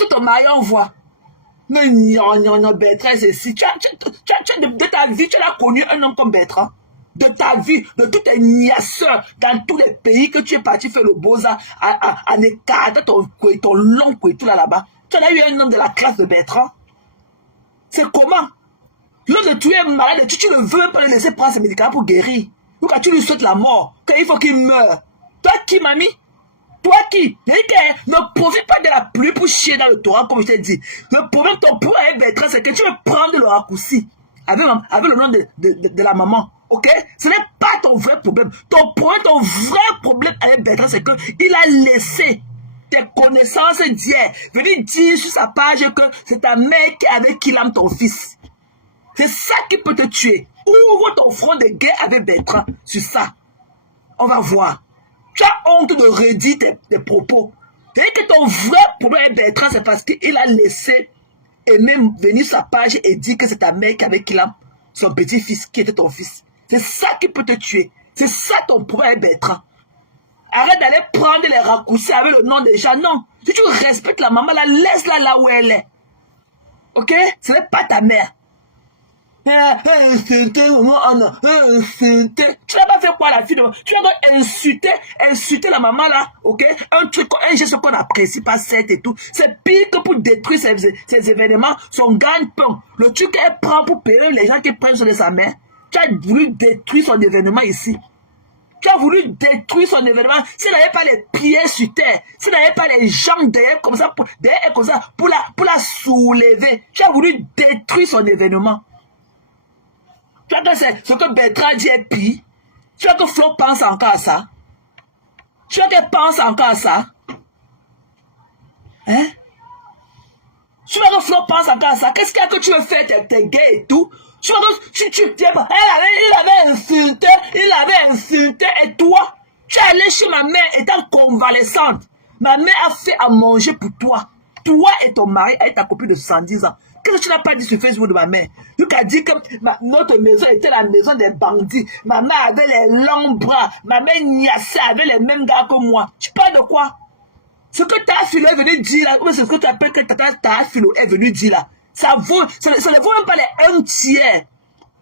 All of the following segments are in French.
Poste ton mari, on voit. Mais non, Bertrand, c'est si. De ta vie, tu as connu un homme comme Bertrand. De ta vie, de tous tes niasseurs, dans tous les pays que tu es parti faire le beaux-arts, en écartant ton long couille là-bas. Tu as eu un homme de la classe de Bertrand. C'est comment? L'homme de tu es malade, tu ne veux même pas le laisser prendre ses médicaments pour guérir. Donc quand tu lui souhaites la mort, il faut qu'il meure. Toi qui, mamie? Toi qui? Ne profite pas de la pluie pour chier dans le torrent, comme je t'ai dit. Le problème, ton problème avec Bertrand, c'est que tu veux prendre le raccourci avec le nom de la maman. Ok? Ce n'est pas ton vrai problème. Ton vrai problème avec Bertrand, c'est qu'il a laissé tes connaissances d'hier venir dire sur sa page que c'est ta mère avec qui il aime ton fils. C'est ça qui peut te tuer. Ouvre ton front de guerre avec Bertrand sur ça. On va voir. Tu as honte de redire tes propos. Et que ton vrai problème avec Bertrand, c'est parce qu'il a laissé et même venir sur sa page et dire que c'est ta mère avec qui il aime son petit-fils qui était ton fils. C'est ça qui peut te tuer. C'est ça ton problème avec Bertrand. Arrête d'aller prendre les raccourcis avec le nom des gens. Non. Si tu respectes la maman, laisse-la là où elle est. Ok? Ce n'est pas ta mère. Tu n'as pas fait quoi la fille de... Tu as insulter la maman là, ok? Un geste qu'on apprécie pas, certes et tout. C'est pire que pour détruire ces événements, son gagne-pain. Le truc qu'elle prend pour payer les gens qui prennent sur de sa mère. Tu as voulu détruire son événement ici. Tu as voulu détruire son événement. S'il n'avait pas les pieds sur terre, s'il n'avait pas les jambes derrière comme ça, pour la soulever, tu as voulu détruire son événement. Tu vois que c'est ce que Bertrand dit est pire. Tu vois que Flo pense encore à ça. Tu vois qu'elle pense encore à ça. Hein? Tu vois que Flo pense encore à ça. Qu'est-ce qu'il y a que tu veux faire tes gays et tout? Tu vois que tu tiens pas. Il avait insulté et toi, tu es allé chez ma mère étant convalescente. Ma mère a fait à manger pour toi. Toi et ton mari et ta copine de 70 ans. Qu'est-ce que tu n'as pas dit sur Facebook de ma mère? Tu as dit que notre maison était la maison des bandits. Ma mère avait les longs bras. Ma mère niassait avec les mêmes gars que moi. Tu parles de quoi? Ce que ta fille est venue dire là, ou c'est ce que tu appelles que ta fille est venue dire là, ça ne vaut même pas les 1/3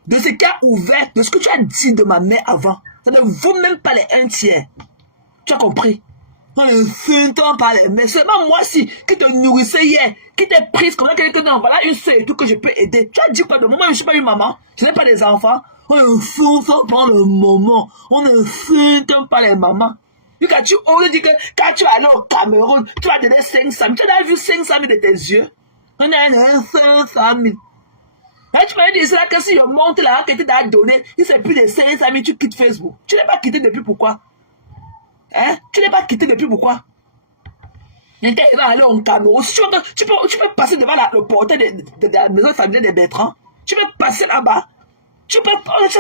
de ce qui a ouvert, de ce que tu as dit de ma mère avant. Ça ne vaut même pas les 1/3. Tu as compris? On ne s'entend pas les mais seulement moi si, qui te nourrissais hier, qui t'est prise comme ça, quelqu'un non, voilà une soeur et tout que je peux aider. Tu as dit quoi de moi? Je ne suis pas une maman, je n'ai pas des enfants. On ne s'entend pas le moment, on ne s'entend pas les mamans. Quand tu oses dire que quand tu vas aller au Cameroun, tu vas donner 500 000. Tu as vu 500 000 de tes yeux? On a 500 000. Et tu m'as dit ça que si je monte là, que tu t'as donné, si c'est plus de 500 000, tu quittes Facebook. Tu n'es pas quitté depuis pourquoi? Hein? Tu n'es pas quitté depuis pourquoi? Il va aller au Cameroun. Si tu peux passer devant le portail de la maison familiale des Bertrand. Tu peux passer là-bas. Tu peux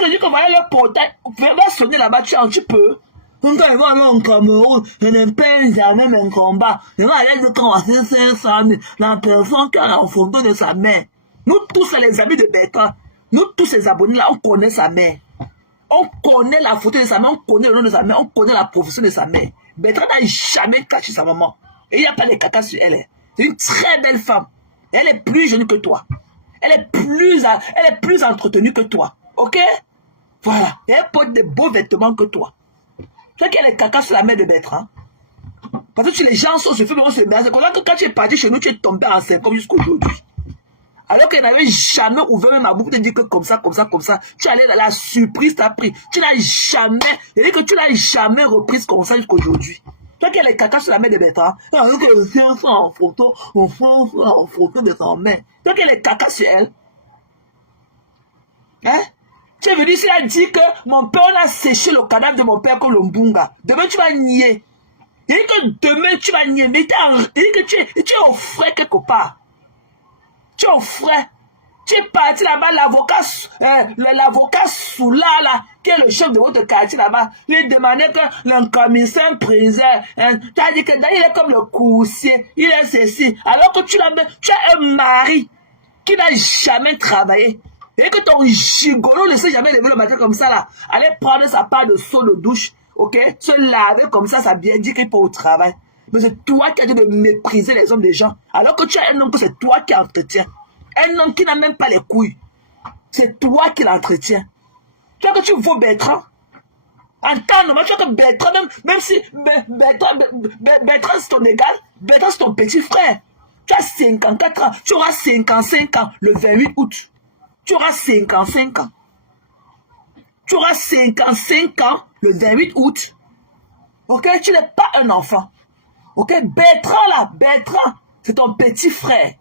dire qu'on va aller le portail. Va sonner là-bas. Tu peux. Quand il va aller au Cameroun, je ne perds jamais mon combat. Il va aller de commencer 500 000. La personne qui a la photo de sa mère. Nous tous, les amis de Bertrand, nous tous ces abonnés-là, on connaît sa mère. On connaît la photo de sa mère, on connaît le nom de sa mère, on connaît la profession de sa mère. Bertrand n'a jamais caché sa maman. Et il n'y a pas de caca sur elle. C'est une très belle femme. Elle est plus jeune que toi. Elle est plus entretenue que toi. Ok? Voilà. Et elle porte de beaux vêtements que toi. Tu sais qu'elle est caca sur la mère de Bertrand. Parce que les gens sont se fait, on se met. C'est comme ça que quand tu es parti chez nous, tu es tombé enceinte comme jusqu'aujourd'hui. Alors qu'elle n'avait jamais ouvert même ma boucle de dire que comme ça, tu allais dans la surprise, t'as pris. Tu n'as jamais, c'est-à-dire que tu n'as jamais reprise comme ça jusqu'aujourd'hui. Toi qui as les caca sur la main de Bertrand, alors que le chien sont en photo, on fait en photo de sa main. Toi qui as les caca sur elle. Hein? Tu es venu ici à dire que mon père a séché le cadavre de mon père comme le Mbunga. Demain tu vas nier. Il dit que demain tu vas nier, mais il dit que tu es au frais quelque part. Tu es au frais. Tu es parti là-bas, l'avocat Soula, là, qui est le chef de votre quartier là-bas, lui demandait que le commissaire prisait. Tu as dit que il est comme le coursier, il est ceci. Alors que tu as un mari qui n'a jamais travaillé. Et que ton gigolo ne s'est jamais levé le matin comme ça, là. Aller prendre sa part de seau de douche, ok? Se laver comme ça bien dit qu'il peut au travail. Mais c'est toi qui as dit de mépriser les hommes des gens. Alors que tu as un homme que c'est toi qui entretiens. Un homme qui n'a même pas les couilles. C'est toi qui l'entretiens. Tu vois que tu vaux Bertrand. En temps normal, tu vois que Bertrand, même si Bertrand c'est ton égal, Bertrand c'est ton petit frère. Tu as 54 ans, tu auras 55 ans le 28 août. Tu auras 55 ans. Tu auras 55 ans le 28 août. Ok, tu n'es pas un enfant. Ok, Bertrand là, Bertrand, c'est ton petit frère.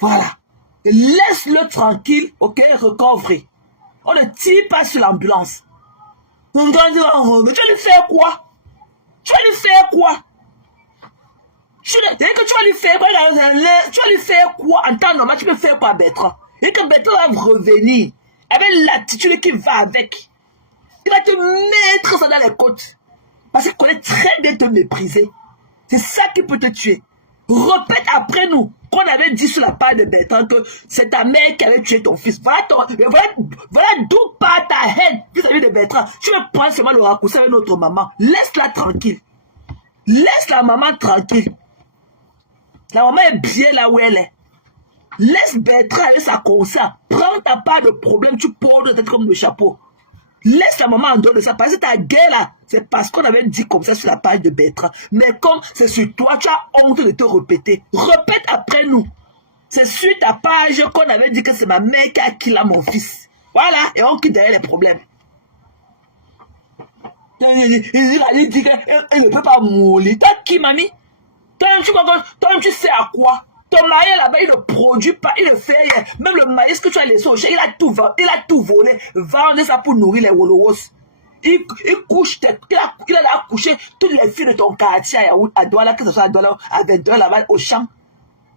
Voilà. Laisse-le tranquille, ok, recovery. On ne tire pas sur l'ambulance. Mais tu vas lui faire quoi? Tu vas lui faire quoi? Tu vas lui faire quoi? Tu vas lui faire quoi en temps normal? Tu peux faire quoi à Bertrand? Et que Bertrand va revenir avec l'attitude qui va avec. Il va te mettre ça dans les côtes. Parce qu'il connaît très bien te mépriser. C'est ça qui peut te tuer. Répète après nous qu'on avait dit sur la page de Bertrand que c'est ta mère qui avait tué ton fils. Voilà d'où part ta haine vis-à-vis de Bertrand. Tu veux prendre seulement le raccourci avec notre maman. Laisse-la tranquille. Laisse la maman tranquille. La maman est bien là où elle est. Laisse Bertrand avec sa conscience. Prends ta part de problème, tu portes tête comme le chapeau. Laisse la maman en dehors de ça. Parce que ta gueule là, c'est parce qu'on avait dit comme ça sur la page de Bertrand. Mais comme c'est sur toi, tu as honte de te répéter. Répète après nous. C'est sur ta page qu'on avait dit que c'est ma mère qui a killé mon fils. Voilà, et on quitte derrière les problèmes. Il dit qu'elle ne peut pas mourir. T'as qui, mamie? Toi, tu sais à quoi? Ton mari là-bas, il ne produit pas, il ne fait rien. Même le maïs que tu as laissé au chien, il a tout volé. Vendre ça pour nourrir les Wolowos. Il couche, il a couché toutes les filles de ton quartier à Douala, que ce soit à Douala, à 20h là-bas au champ.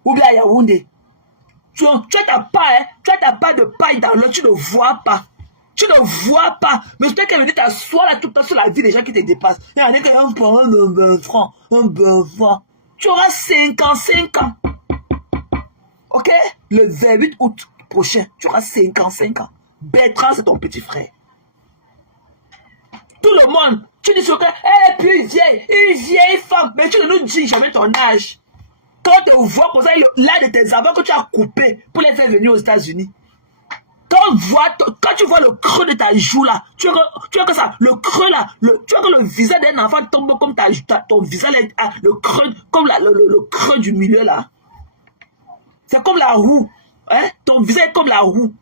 Ou bien à Yaoundé. Tu as ta part, hein? Tu as ta part de paille dans l'eau, tu ne vois pas. Tu ne vois pas. Mais c'est toi qui me dit t'assois là tout le temps sur la vie des gens qui te dépassent. Il y en a qui ont pour un franc, un beurre. Tu auras 55 ans. Ok? Le 28 août prochain, tu auras 55 ans. Bertrand, c'est ton petit frère. Tout le monde, tu dis que elle est plus une vieille femme, mais tu ne nous dis jamais ton âge. Quand on te voit comme ça, l'un de tes enfants que tu as coupé pour les faire venir aux États-Unis. Quand tu vois le creux de ta joue là, tu vois que ça, le creux là, tu vois que le visage d'un enfant tombe comme ton visage, le creux, comme le creux du milieu là. C'est comme la roue. Hein? Ton visage est comme la roue.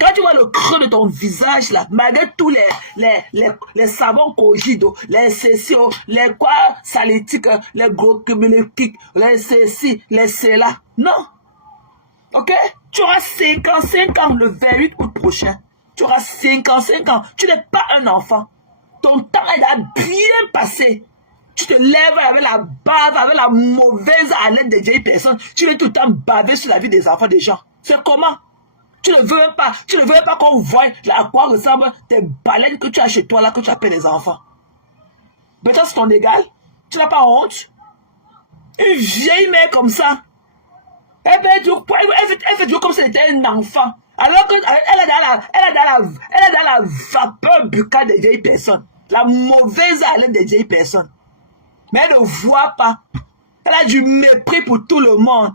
Quand tu vois le creux de ton visage là, malgré tous les savons cogido, les céciaux, les quoi salétiques, les gros cumuliques, les cécis, les cela. Non. Ok? Tu auras 55 ans le 28 août prochain. Tu auras 55 ans. Tu n'es pas un enfant. Ton temps a bien passé. Tu te lèves avec la bave, avec la mauvaise haleine des vieilles personnes. Tu veux tout le temps baver sur la vie des enfants des gens. C'est comment? Tu ne veux même pas qu'on voie à quoi ressemblent tes baleines que tu as chez toi là, que tu appelles les enfants. Mais toi, c'est ton égal. Tu n'as pas honte? Une vieille mère comme ça. Elle fait toujours comme si elle était un enfant. Alors qu'elle est dans la vapeur buccale des vieilles personnes. La mauvaise haleine des vieilles personnes. Mais elle ne voit pas. Elle a du mépris pour tout le monde.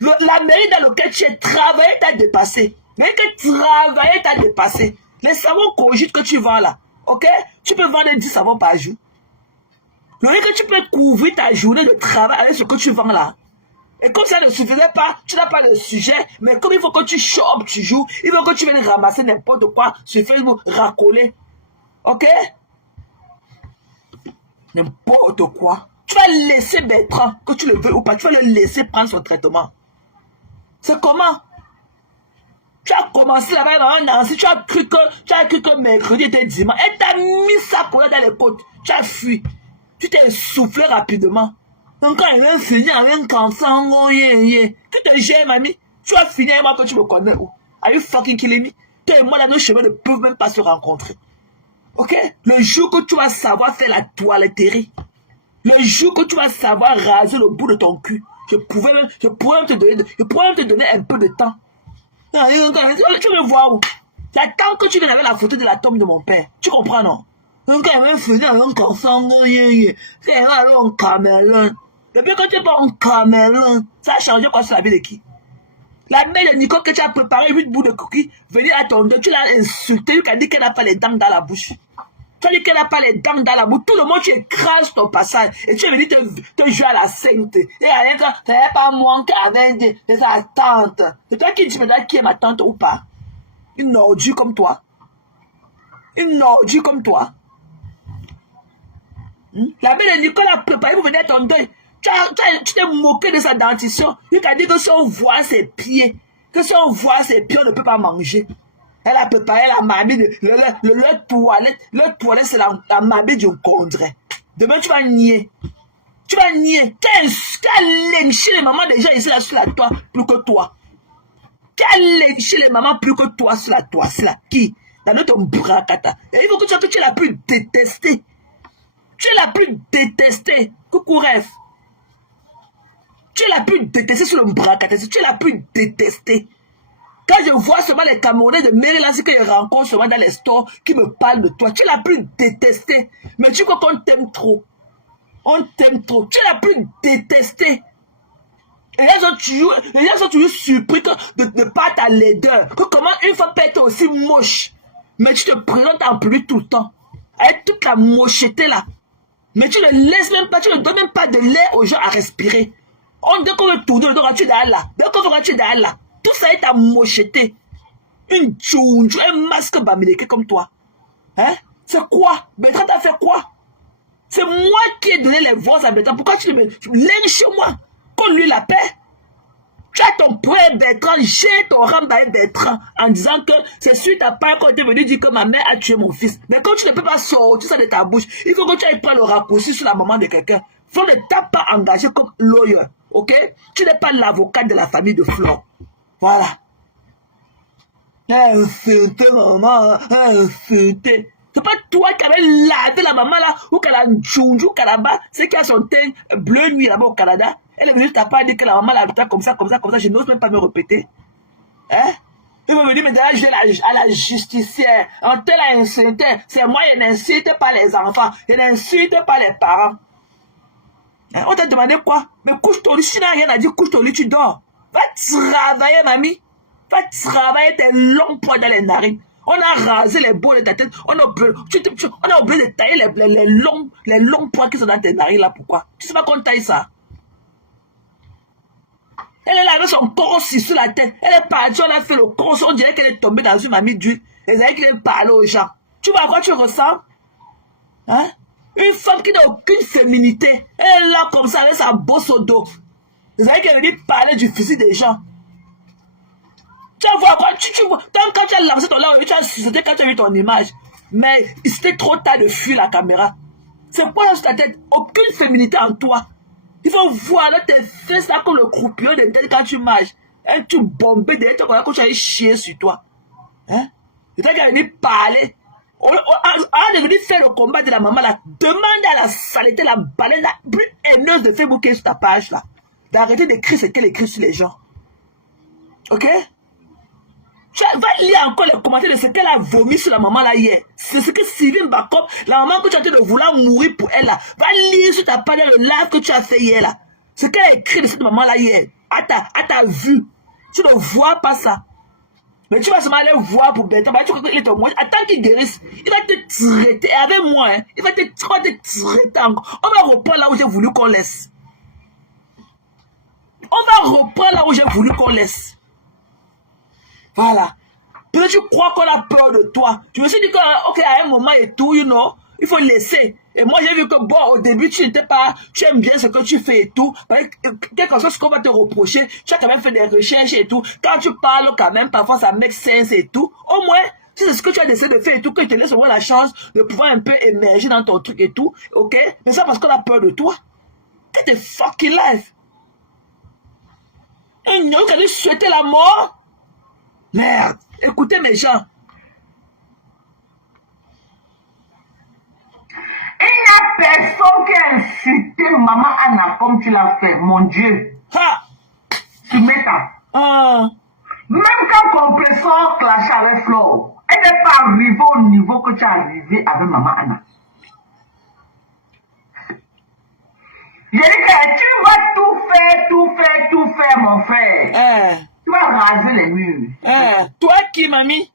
La mairie dans laquelle tu es travaillé t'a dépassé. Mais que travailler t'a dépassé. Les savons cogites que tu vends là, ok? Tu peux vendre 10 savons par jour. Le fait que tu peux couvrir ta journée de travail avec ce que tu vends là. Et comme ça ne suffisait pas, tu n'as pas de sujet, mais comme il faut que tu chopes, tu joues, il faut que tu viennes ramasser n'importe quoi sur Facebook, racoler. Ok? N'importe quoi. Tu vas laisser Bertrand, que tu le veux ou pas, tu vas le laisser prendre son traitement. C'est comment? Tu as commencé là-bas dans un an, si tu as cru que mercredi était dimanche, et tu as mis ça pour dans les côtes, tu as fui. Tu t'es soufflé rapidement. Donc quand il vient finir avec un cancer, tu te gères, mamie. Tu vas finir avec moi que tu me connais où? Are you fucking killing me? Toi et moi, là, nos chemins ne peuvent même pas se rencontrer. Ok? Le jour que tu vas savoir faire la toiletterie, le jour que tu vas savoir raser le bout de ton cul, je pourrais même te donner un peu de temps. Tu veux me voir où? J'attends que tu viennes avec la photo de la tombe de mon père. Tu comprends, non? Un Cameroun faisait un enfant, c'est un Cameroun. Depuis que tu es pas en Cameroun, ça a changé quoi sur la vie de qui? La mère de Nicole que tu as préparé 8 bouts de cookies, venir à ton dos, tu l'as insulté, tu as dit qu'elle n'a pas les dents dans la bouche. Tu as dit qu'elle n'a pas les dents dans la bouche. Tout le monde, tu écrases ton passage. Et tu es venu te jouer à la sainte. Et rien que, ce n'est pas moi qui avais dit, c'est sa tante. C'est toi qui dis maintenant qui est ma tante ou pas. Une ordure comme toi. Une ordure comme toi. La mère de Nicole a préparé pour venir à ton deuil. Tu t'es moqué de sa dentition. Il a dit que si on voit ses pieds, on ne peut pas manger. Elle a préparé la mamie, le toilette. Le toilette, c'est la mamie du congrès. Demain, tu vas nier. Tu vas nier. Tu as lynché les mamans déjà ici là sur la toit plus que toi. Tu as lynché les mamans plus que toi sur la toit. C'est là qui? Dans notre bracata. Et il faut que tu sois que tu es la plus détestée. Tu es la plus détestée. Coucou rêve. Tu es la plus détestée sur le bracata. Tu es la plus détestée. Quand je vois seulement les Camerounais de Maryland que je rencontre seulement dans les stores qui me parlent de toi, tu es la plus détestée. Mais tu crois qu'on t'aime trop. On t'aime trop. Tu es la plus détestée. Et les gens sont toujours surpris de pas ta laideur. Que comment une femme peut être aussi moche. Mais tu te présentes en public tout le temps. Avec toute la mocheté là. Mais tu ne laisses même pas, tu ne donnes même pas de l'air aux gens à respirer. On dit qu'on veut tourner le dos quand tu es derrière là. Dès qu'on veut tu es derrière là. Tout ça est à mocheté. Une tchounjou, un masque bamileke comme toi. Hein? C'est quoi? Bertrand t'a fait quoi? C'est moi qui ai donné les voix à Bertrand. Pourquoi tu lèves chez moi? Qu'on lui la paix. Tu as ton frère Bertrand, j'ai ton rambaye Bertrand en disant que c'est suite à pas qu'on était venu dire que ma mère a tué mon fils. Mais quand tu ne peux pas sortir ça de ta bouche, il faut que tu ailles prendre le raccourci sur la maman de quelqu'un. Flore ne t'a pas engagé comme lawyer. Ok? Tu n'es pas l'avocat de la famille de Flore. Voilà. Insulté, maman. Insulté. C'est pas toi qui avais lavé la maman là, ou qu'elle a un tchounjou là-bas, c'est qui a son teint bleu nuit là-bas au Canada. Elle est venue t'as dit que la maman l'habitait comme ça, je n'ose même pas me répéter. Hein? Il va venir me dire à la justicière. On te l'a insulté. C'est moi, je n'insulte pas les enfants. Je n'insulte pas les parents. Hein? On t'a demandé quoi? Mais couche ton lit, si tu n'as rien à dire, couche ton lit, tu dors. Va travailler, mamie. Va travailler tes longs poids dans les narines. On a rasé les bords de ta tête. On a oublié de tailler les longs poids qui sont dans tes narines là. Pourquoi? Tu sais pas qu'on taille ça? Elle est là avec son corps sur la tête. Elle est partie, on a fait le corps. On dirait qu'elle est tombée dans une mamie d'huile. Elle dirait qu'elle parle aux gens. Tu vois à quoi tu ressens? Hein? Une femme qui n'a aucune féminité. Elle est là comme ça avec sa bosse au dos. Vous savez qu'elle est venue parler du physique des gens. Tu vas voir quoi? Tu vois. Quand tu as lancé ton lait, tu as sucé quand tu as vu ton image. Mais c'était trop tard de fuir la caméra. C'est quoi dans ta tête? Aucune féminité en toi. Il faut voir là tes fesses là comme le croupion de tête quand tu marches. Et tu bombes derrière toi quand tu as chier sur toi. Hein? C'est qu'elle est venue parler. On est venu faire le combat de la maman là. Demande à la saleté, la baleine la plus haineuse de Facebook qui est sur ta page là. D'arrêter d'écrire ce qu'elle écrit sur les gens. Ok? Tu vas lire encore les commentaires de ce qu'elle a vomi sur la maman là hier. C'est ce que Sylvie Bakop, la maman que tu as dit de vouloir mourir pour elle là. Va lire sur ta page le live que tu as fait hier là. Ce qu'elle a écrit de cette maman là hier. À ta vue. Tu ne vois pas ça. Mais tu vas seulement aller voir pour Bertrand. Tu crois qu'il est au moins. Attends qu'il guérisse. Il va te traiter. Et avec moi, hein, il va te traiter encore. On va reprendre là où j'ai voulu qu'on laisse. On va reprendre là où j'ai voulu qu'on laisse. Voilà. Peut-être tu crois qu'on a peur de toi. Je me suis dit que, ok, à un moment et tout, you know, il faut laisser. Et moi, j'ai vu que, bon, au début, tu n'étais pas, tu aimes bien ce que tu fais et tout. Quelque chose qu'on va te reprocher, tu as quand même fait des recherches et tout. Quand tu parles, quand même, parfois, ça make sense et tout. Au moins, si c'est ce que tu as décidé de faire et tout, que tu te laisses au moins la chance de pouvoir un peu émerger dans ton truc et tout, ok? Mais ça parce qu'on a peur de toi. Get the fucking life. Un gars qui a dû souhaiter la mort. Merde, écoutez mes gens. Il n'y a personne qui a insulté maman Anna comme tu l'as fait, mon Dieu. Ha! Tu m'étonnes. Même quand Compressor clashait avec Flore, elle n'est pas arrivée au niveau que tu es arrivé avec maman Anna. Je dis que tu vas tout faire, mon frère. Tu vas raser les murs. Toi qui, mamie?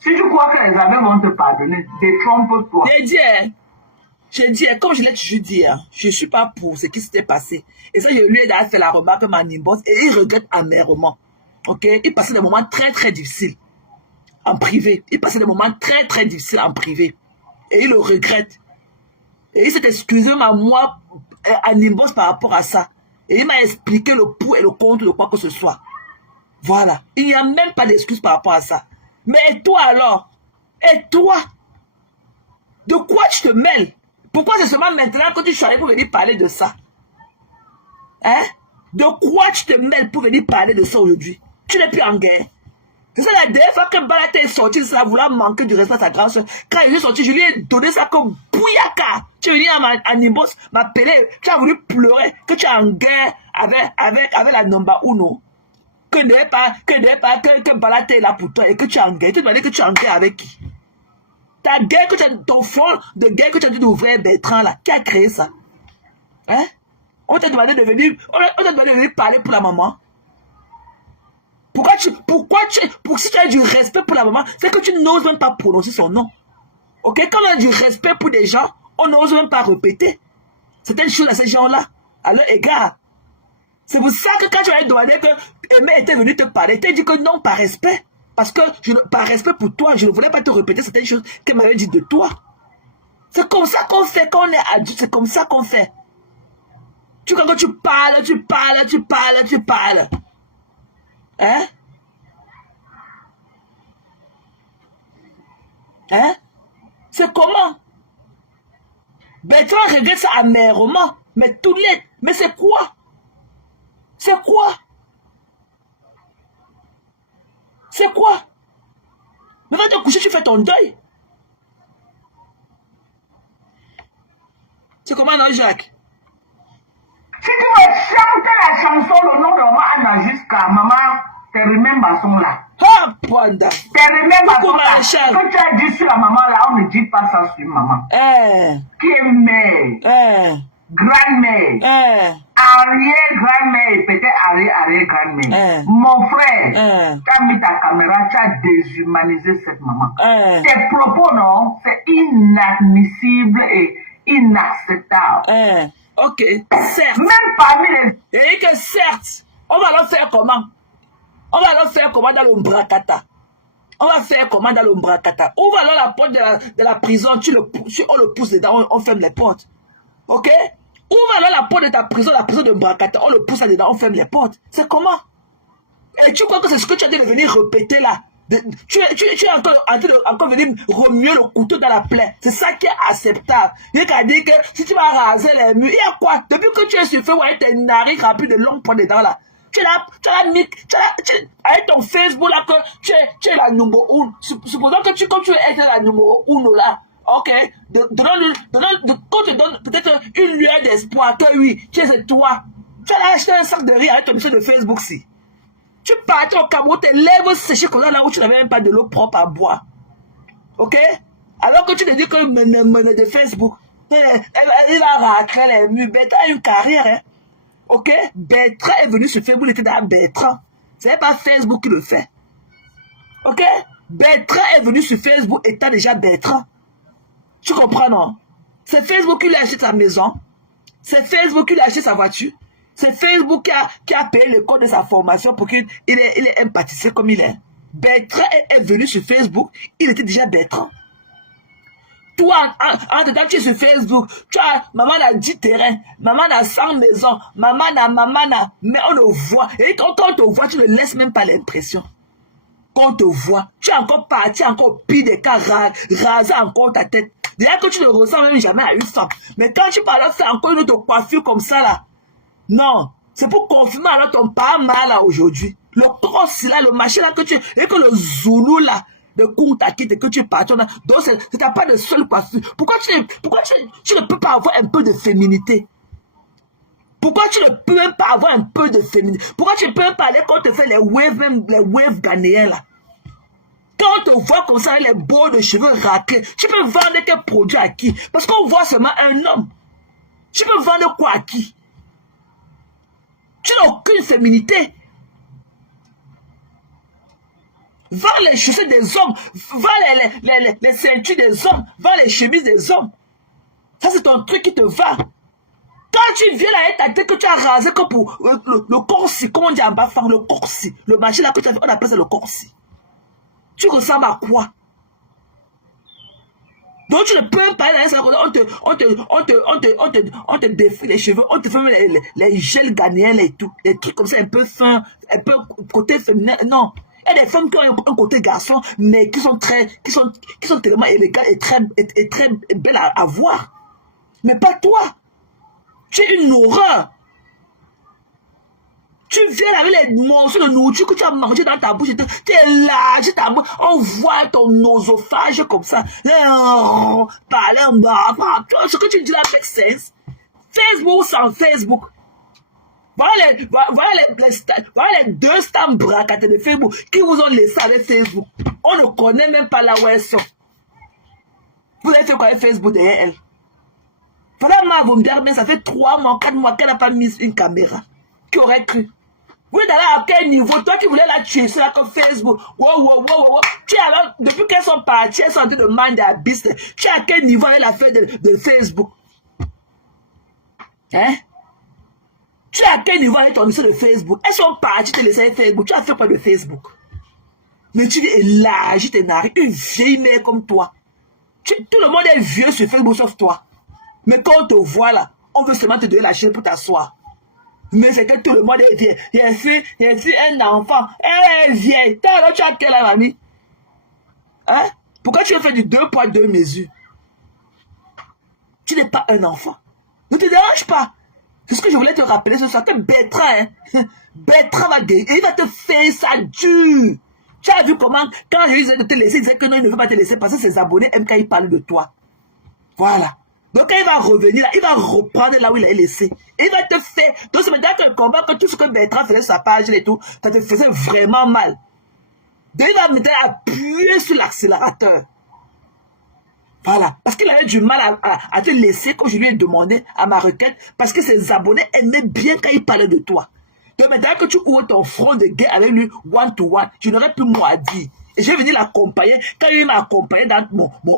Si tu crois que les amis vont te pardonner, détrompe-toi. J'ai dit, comme je l'ai toujours dit, je ne suis pas pour ce qui s'était passé. Et ça, je lui ai d'ailleurs fait la remarque à Manimboss et il regrette amèrement. Ok? Il passait des moments très, très difficiles en privé. Il passait des moments très, très difficiles en privé. Et il le regrette. Et il s'est excusé à moi, à Nimbos, par rapport à ça. Et il m'a expliqué le pour et le contre de quoi que ce soit. Voilà. Il n'y a même pas d'excuse par rapport à ça. Mais et toi alors? Et toi? De quoi tu te mêles? Pourquoi c'est seulement maintenant que tu suis allé pour venir parler de ça? Hein? De quoi tu te mêles pour venir parler de ça aujourd'hui? Tu n'es plus en guerre. C'est ça la dernière fois que Balata est sorti, ça vouloir manquer du respect à sa grande soeur. Quand il est sorti, je lui ai donné ça comme bouyaka. Tu es venu à Nimbos m'appeler, tu as voulu pleurer, que tu es en guerre avec la number uno. Que Balata est là pour toi et que tu es en guerre. Tu te demandais que tu es en guerre avec qui? Ta guerre, ton front de guerre que tu as dit d'ouvrir Bertrand là, qui a créé ça? Hein? On t'a demandé de venir parler pour la maman. Si tu as du respect pour la maman, c'est que tu n'oses même pas prononcer son nom. Ok? Quand on a du respect pour des gens, on n'ose même pas répéter certaines choses à ces gens-là, à leur égard. C'est pour ça que quand tu as demandé que Aimé était venu te parler, tu as dit que non, par respect. Parce que, par respect pour toi, je ne voulais pas te répéter certaines choses qu'elle m'avait dit de toi. C'est comme ça qu'on fait quand on est adulte, c'est comme ça qu'on fait. Quand tu parles. Hein? Hein? C'est comment? Bertrand regrette ça amèrement. Mais mais c'est quoi? C'est quoi? C'est quoi? Mais quand tu te coucher, tu fais ton deuil. C'est comment, non, Jacques? Si tu me chantes la chanson, le nom de maman Anna jusqu'à maman, te remember son là. Ah, Panda. Te remember son là. Quand tu as dit sur la maman là, on ne dit pas ça sur maman. Qui est mère? Grand-mère? Arrière-grand-mère, peut-être arrière-grand-mère. Mon frère, tu as mis ta caméra, tu as déshumanisé cette maman. Tes propos, non, c'est inadmissible et inacceptable. Ok, certes. Même parmi les... Et que certes, on va leur faire comment? On va leur faire comment dans l'ombracata? On va faire comment dans l'ombracata? Ouvre alors la porte de la prison, on le pousse dedans, on ferme les portes. Ok? Ouvre alors la porte de ta prison, la prison de Mbrakata, on le pousse dedans, on ferme les portes. C'est comment? Et tu crois que c'est ce que tu as dit de venir répéter là? Tu es encore en train de encore venir remuer le couteau dans la plaie. C'est ça qui est acceptable. Il y a qu'à dire que si tu vas raser les murs, il y a quoi? Depuis que tu es sur feu, avec tes narines remplies de longues points dedans là, tu as mis, avec ton Facebook là, que tu es la numéro 1. Supposons que comme tu es la numéro 1 là, ok, qu'on te donne peut-être une lueur d'espoir que oui, c'est toi. Tu as acheté un sac de riz avec ton monsieur de Facebook si. Tu partais au Cameroun, tes lèvres séchées comme ça là où tu n'avais même pas de l'eau propre à boire. Ok? Alors que tu te dis que le de Facebook, il a raclé les murs. Bertrand a une carrière, hein? Ok? Bertrand est venu sur Facebook, il était dans Bertrand. Ce n'est pas Facebook qui le fait. Ok? Bertrand est venu sur Facebook étant déjà Bertrand. Tu comprends, non? C'est Facebook qui lui a acheté sa maison. C'est Facebook qui lui a acheté sa voiture. C'est Facebook qui a payé le coût de sa formation pour qu'il est un pâtissier comme il est. Bertrand est venu sur Facebook. Il était déjà Bertrand. Toi, en dedans, tu es sur Facebook. Tu as, maman a 10 terrains. Maman a 100 maisons. Maman a. Mais on le voit. Et quand on te voit, tu ne laisses même pas l'impression. Quand on te voit, tu es encore parti, encore pire des cas, raser encore ta tête. Déjà que tu ne ressens même jamais à une femme. Mais quand tu parles, faire encore une autre coiffure comme ça là. Non, c'est pour confirmer alors ton pas mal là aujourd'hui. Le cross là, le machin là que tu... Et que le zoulou là, de Kuntakite que tu parles là, donc c'est pas de seule coiffure. Pourquoi tu ne peux pas avoir un peu de féminité? Pourquoi tu ne peux même pas avoir un peu de féminité? Pourquoi tu ne peux même parler quand on te fait les waves ghanéens là? Quand on te voit comme ça, les beaux de cheveux raclés, tu peux vendre tes produits à qui? Parce qu'on voit seulement un homme. Tu peux vendre quoi à qui? Tu n'as aucune féminité. Vends les chaussures des hommes, vends les ceintures des hommes, vends les chemises des hommes. Ça, c'est ton truc qui te va. Quand tu viens là et ta tête que tu as rasé comme pour le corsi, comment on dit en bas, le corsi, le machin là que tu as fait, on appelle ça le corsi. Tu ressembles à quoi? Donc tu ne peux pas aller dans on te défait les cheveux, on te fait les gels ghanéens et tout, des trucs comme ça un peu fins, un peu côté féminin. Non. Il y a des femmes qui ont un côté garçon, mais qui sont tellement élégantes et très belles à voir. Mais pas toi. Tu es une horreur. Tu viens avec les morceaux de nourriture que tu as mangé dans ta bouche. Tu es là, on voit ton oesophage comme ça. Parler en bas. Ce que tu dis là make sense. Facebook sans Facebook. Voilà les deux stars bracatées de Facebook qui vous ont laissé avec Facebook. On ne connaît même pas là où elles sont. Vous avez fait quoi avec Facebook derrière elle? Voilà, ma vous me dire, mais ça fait 3 mois, 4 mois qu'elle n'a pas mis une caméra. Qui aurait cru? Vous êtes allé à quel niveau? Toi qui voulais la tuer, c'est là comme Facebook. Wow. Tu es alors, depuis qu'elles sont parties, elles sont en train de mind their business. Tu es à quel niveau avec l'affaire de Facebook? Hein? Tu es à quel niveau avec ton histoire de Facebook? Elles sont parties te laisser Facebook. Tu as fait quoi de Facebook? Mais tu élargis tes narines. Une vieille mère comme toi. Tout le monde est vieux sur Facebook sauf toi. Mais quand on te voit là, on veut seulement te donner la chaise pour t'asseoir. Mais c'est que tout le monde est vieux. Il y a un enfant. Elle est vieille. Alors tu as quelle âge, mamie? Hein? Pourquoi tu as fait du 2 poids 2 mesures? Tu n'es pas un enfant. Ne te dérange pas. C'est ce que je voulais te rappeler ce soir. Que Bertrand, Bertrand il va te faire ça dur. Tu as vu comment, quand je disais de te laisser, il disait que non, il ne veut pas te laisser parce que ses abonnés aiment quand il parle de toi. Voilà. Donc quand il va revenir là, il va reprendre là où il a laissé. Et il va te faire. Donc c'est maintenant que le combat, que tout ce que Bertrand faisait sur sa page et tout, ça te faisait vraiment mal. Donc il va maintenant appuyer sur l'accélérateur. Voilà. Parce qu'il avait du mal à te laisser, comme je lui ai demandé à ma requête, parce que ses abonnés aimaient bien quand il parlait de toi. Donc maintenant que tu ouvres ton front de guerre avec lui, one-to-one, je n'aurais plus mot à dire. Et je vais venir l'accompagner. Quand il m'a accompagné dans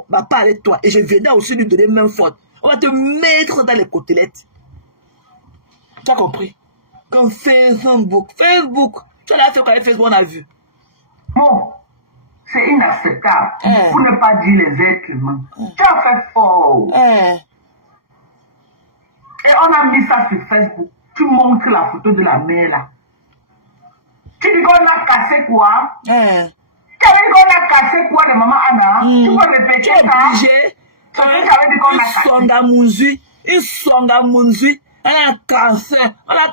ma part avec toi, et je viendrai aussi lui donner même faute. On va te mettre dans les côtelettes. Tu as compris? Comme Facebook. Tu as fait quoi avec Facebook, on a vu. Bon, c'est inacceptable. Pour ne pas dire les êtres humains. Tu as fait fort. Et on a mis ça sur Facebook. Tu montres la photo de la mère là. Tu dis qu'on a cassé quoi? Tu as dit qu'on a cassé quoi de maman Anna? Tu peux répéter ça? Tu avais dit qu'on a cassé. Une songa munzui. On a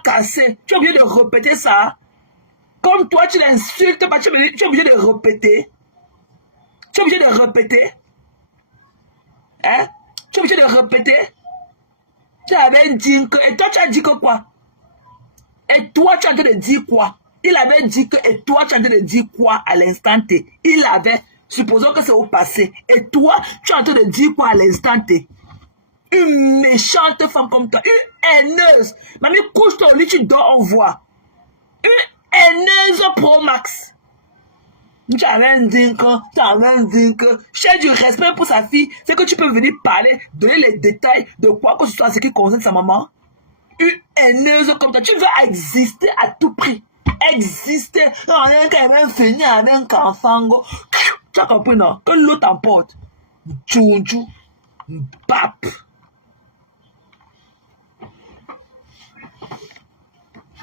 cassé. Tu es obligé de répéter ça. Comme toi, tu l'insultes, tu es obligé de répéter. Tu es obligé de répéter. Hein? Tu es obligé de répéter. Tu avais dit que... Et toi, tu as dit que quoi? Et toi, tu es en train de dire quoi? Il avait dit que... Et toi, tu es en train de dire quoi à l'instant T? Il avait... Supposons que c'est au passé. Et toi, tu es en train de dire quoi à l'instant T? Une méchante femme comme toi. Une haineuse. Mamie, couche ton lit, tu dors, on voit. Une haineuse pro max. Tu avais dit que... J'ai du respect pour sa fille. C'est que tu peux venir parler, donner les détails de quoi que ce soit ce qui concerne sa maman. Une haineuse comme toi. Tu veux exister à tout prix. Exister. Rien qu'elle va finir avec un enfant. Tu as compris, non? Que l'autre emporte. Tchou, bap.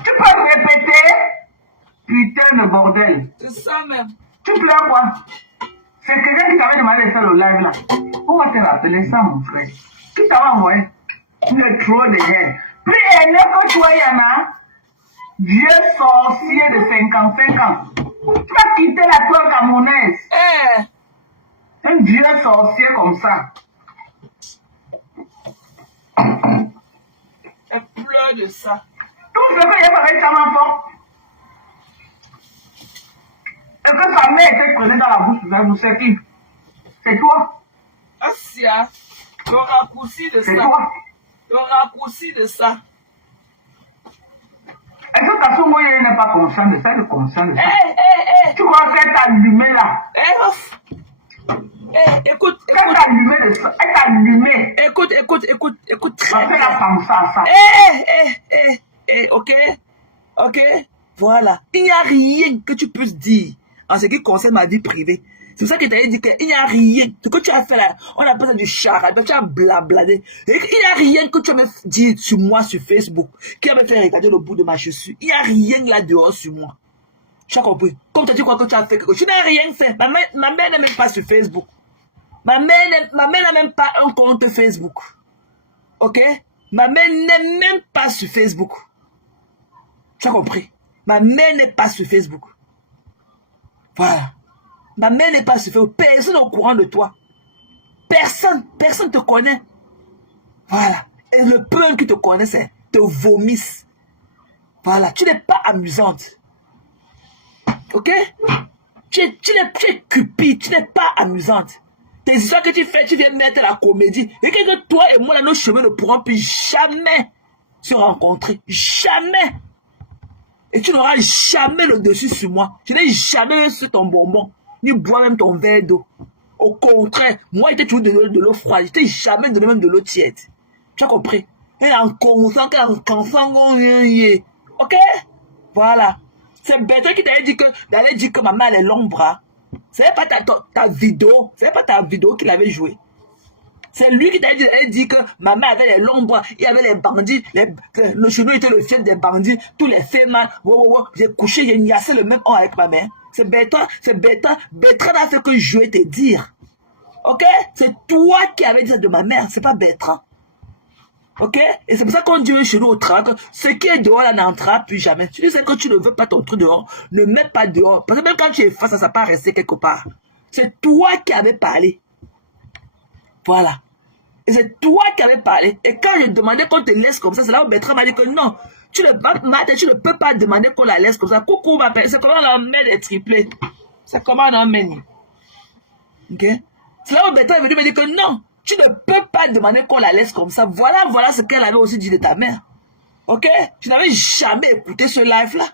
Tu peux répéter? Putain de bordel. C'est ça même. Tu pleures quoi? C'est quelqu'un qui t'avait demandé de faire le live là. On va te rappeler ça, mon frère. Qui t'a envoyé? Le trop de haine. Plus haineux que toi, Yana. Vieux sorcier de 55 ans. Tu vas quitter la toile camerounaise. Un vieux sorcier comme ça. Elle pleure de ça. Tout ce que il y a avec ta maman. Et que ta mère était prenée dans la bouche, c'est qui? C'est toi. Asia, le raccourci de c'est ça. Toi. Le raccourci de ça. Est-ce que ta somme n'est pas conscient de ça, elle est conscient de ça? Tu crois qu'elle t'a allumé là? Écoute. Elle t'a allumé de ça. Elle t'a allumé. Écoute très bien. Elle a pensé à ça. Ok. Voilà. Il n'y a rien que tu puisses dire en ce qui concerne ma vie privée. C'est pour ça que tu as dit qu'il n'y a rien. Ce que tu as fait là, on appelle ça du charade. Tu as blabladé. Il n'y a rien que tu as me dit sur moi sur Facebook qui a me fait regarder le bout de ma chaussure. Il n'y a rien là dehors sur moi. Tu as compris? Comme tu as dit quoi que tu as fait quelque chose. Tu n'as rien fait. Ma mère n'est même pas sur Facebook. Ma mère n'a même pas un compte Facebook. Ok? Ma mère n'est même pas sur Facebook. Tu as compris? Ma mère n'est pas sur Facebook. Voilà. Ma mère n'est pas sur Facebook. Personne n'est au courant de toi. Personne te connaît. Voilà. Et le peu qui te connaissent, te vomissent. Voilà. Tu n'es pas amusante. Ok? Tu es cupide. Tu n'es pas amusante. Tes histoires que tu fais, tu viens mettre la comédie. Et que toi et moi, nos chemins ne pourront plus jamais se rencontrer. Jamais. Et tu n'auras jamais le dessus sur moi. Je n'ai jamais sur ton bonbon, ni boire même ton verre d'eau. Au contraire, moi, j'étais toujours de l'eau froide. Je t'ai jamais donné même de l'eau tiède. Tu as compris? Et en consent, ok? Voilà. C'est Bertrand qui t'avait dit que d'aller dire que ma mère est long bras. C'est pas ta vidéo. C'est pas ta vidéo qu'il avait joué. C'est lui qui t'avait dit que ma mère avait les longs bras, il y avait les bandits, le chenou était le fief des bandits, tous les faits mal. J'ai couché, j'ai niassé le même an avec ma mère. C'est Bertrand. Bertrand a fait que je vais te dire. Ok? C'est toi qui avais dit ça de ma mère, c'est pas Bertrand. Ok? Et c'est pour ça qu'on dit chez nous au travail, ce qui est dehors là n'entrera plus jamais. Tu sais que tu ne veux pas ton truc dehors, ne mets pas dehors. Parce que même quand tu es face à ça, pas rester quelque part. C'est toi qui avais parlé. Voilà. Et c'est toi qui avais parlé. Et quand je demandais qu'on te laisse comme ça, c'est là où Bertrand m'a dit que non, tu ne peux pas demander qu'on la laisse comme ça. Coucou, ma père, c'est comment on met des triplés. C'est comment on mène. Ok? C'est là où Bertrand est venu me dire que non, tu ne peux pas demander qu'on la laisse comme ça. Voilà ce qu'elle avait aussi dit de ta mère. Ok? Je n'avais jamais écouté ce live-là.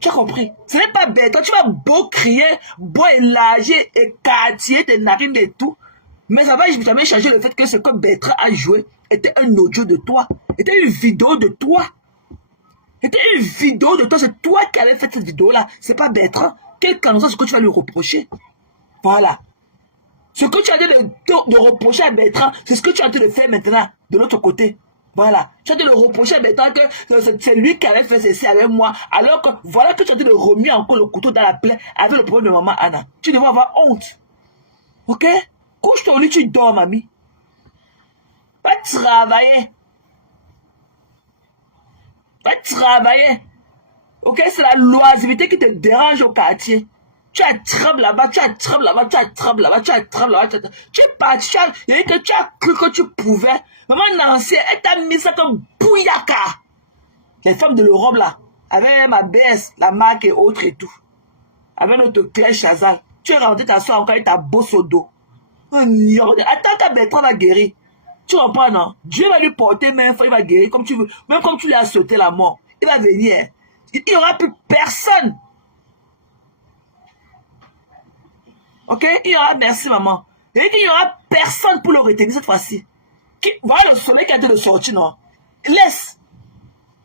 Tu as compris? Ce n'est pas Bertrand. Tu vas beau crier, beau élargir et quartier tes narines et tout. Mais ça va jamais changer le fait que ce que Bertrand a joué était un audio de toi. Était une vidéo de toi. C'était une vidéo de toi. C'est toi qui avais fait cette vidéo-là. C'est pas Bertrand. Quel cancer ce que tu vas lui reprocher? Voilà. Ce que tu as dit de reprocher à Bertrand, c'est ce que tu as dit de faire maintenant de l'autre côté. Voilà. Tu as dit de reprocher à Bertrand que c'est lui qui avait fait ceci avec moi. Alors que voilà que tu as dit de remuer encore le couteau dans la plaie avec le problème de maman Anna. Tu devrais avoir honte. Ok? Couche-toi au lit, tu dors, mamie. Va travailler. Va travailler. Ok, c'est la loisiveté qui te dérange au quartier. Tu attrapes là-bas, tu attrapes là-bas, tu attrapes là-bas, tu attrapes là-bas. Tu es parti, il y a que tu as cru que tu pouvais. Maman Nancy, elle t'a mis ça comme bouyaka. Les femmes de l'Europe là, avec ma BS, la marque et autres et tout. Avec notre Claire Chazal. Tu es rentré t'asseoir encore et ta bosse au dos. Attends qu'à Bertrand va guérir. Tu comprends, non? Dieu va lui porter main, il va guérir comme tu veux. Même comme tu lui as sauté la mort. Il va venir. Il n'y aura plus personne. Ok? Il y aura, merci maman. Il n'y aura personne pour le retenir cette fois-ci. Voilà le soleil qui a été de sortir, non? Laisse.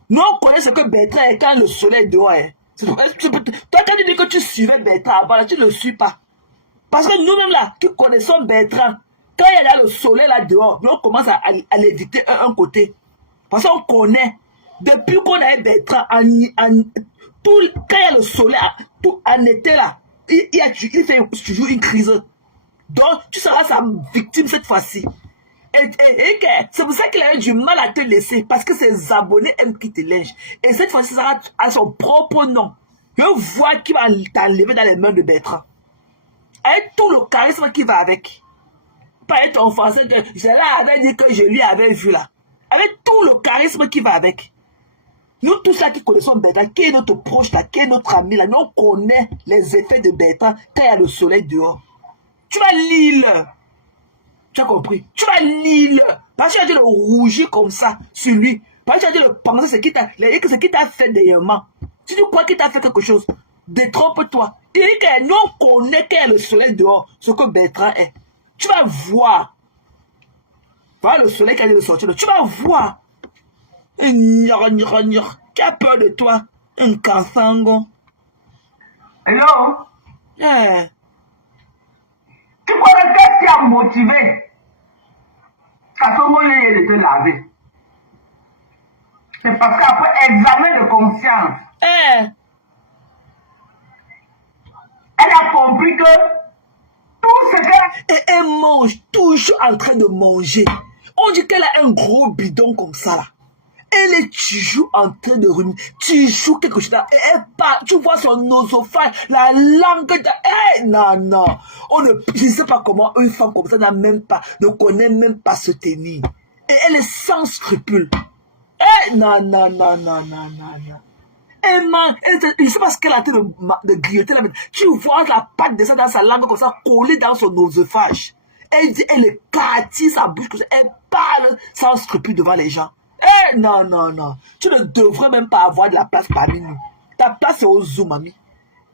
Nous, on connaît ce que Bertrand est quand le soleil est dehors. Hein. Toi, quand tu dis que tu suivais Bertrand, voilà, tu ne le suis pas. Parce que nous-mêmes là, qui connaissons Bertrand, quand il y a le soleil là dehors, nous on commence à l'éviter un côté. Parce qu'on connaît, depuis qu'on a Bertrand, quand il y a le soleil, en été là, il fait toujours une crise. Donc, tu seras sa victime cette fois-ci. Et c'est pour ça qu'il a eu du mal à te laisser. Parce que ses abonnés aiment qu'il te lèche. Et cette fois-ci, ça sera à son propre nom. Je vois qu'il va t'enlever dans les mains de Bertrand. Avec tout le charisme qui va avec. Pas être offensé que cela avait dit que je lui avais vu là. Avec tout le charisme qui va avec. Nous tous là qui connaissons Bertrand, qui est notre proche là, qui est notre ami là, nous on connaît les effets de Bertrand quand il y a le soleil dehors. Tu vas lire. Tu as compris? Tu vas lire. Parce que tu as dû le rougir comme ça sur lui. Parce que tu as dû le penser, ce qui t'a fait dernièrement. Si tu crois qu'il t'a fait quelque chose, détrompe-toi. Il dit que nous on connaît qu'il y a le soleil dehors, ce que Bertrand est. Tu vas voir. Voilà le soleil qui a dit de sortir. Tu vas voir. Qui a peur de toi? Un cansango. Hello? Yeah. Tu connais qu'est-ce qui a motivé Kasongo de te laver? C'est parce qu'après examen de conscience, elle a compris que tout ce qu'elle... Et elle mange, toujours en train de manger. On dit qu'elle a un gros bidon comme ça là. Elle est toujours en train de remuer, toujours quelque chose là. Et elle parle, tu vois son oesophage, la langue de... non. Je ne sais pas comment une femme comme ça ne connaît même pas se tenir. Et elle est sans scrupule. Non. Elle mange, je ne sais pas ce qu'elle a en train de grignoter là. Tu vois la pâte de ça dans sa langue comme ça, collée dans son oesophage. Elle dit, elle écartille sa bouche comme ça. Elle parle sans scrupule devant les gens. Non. Tu ne devrais même pas avoir de la place parmi nous. Ta place est au Zoom, mamie.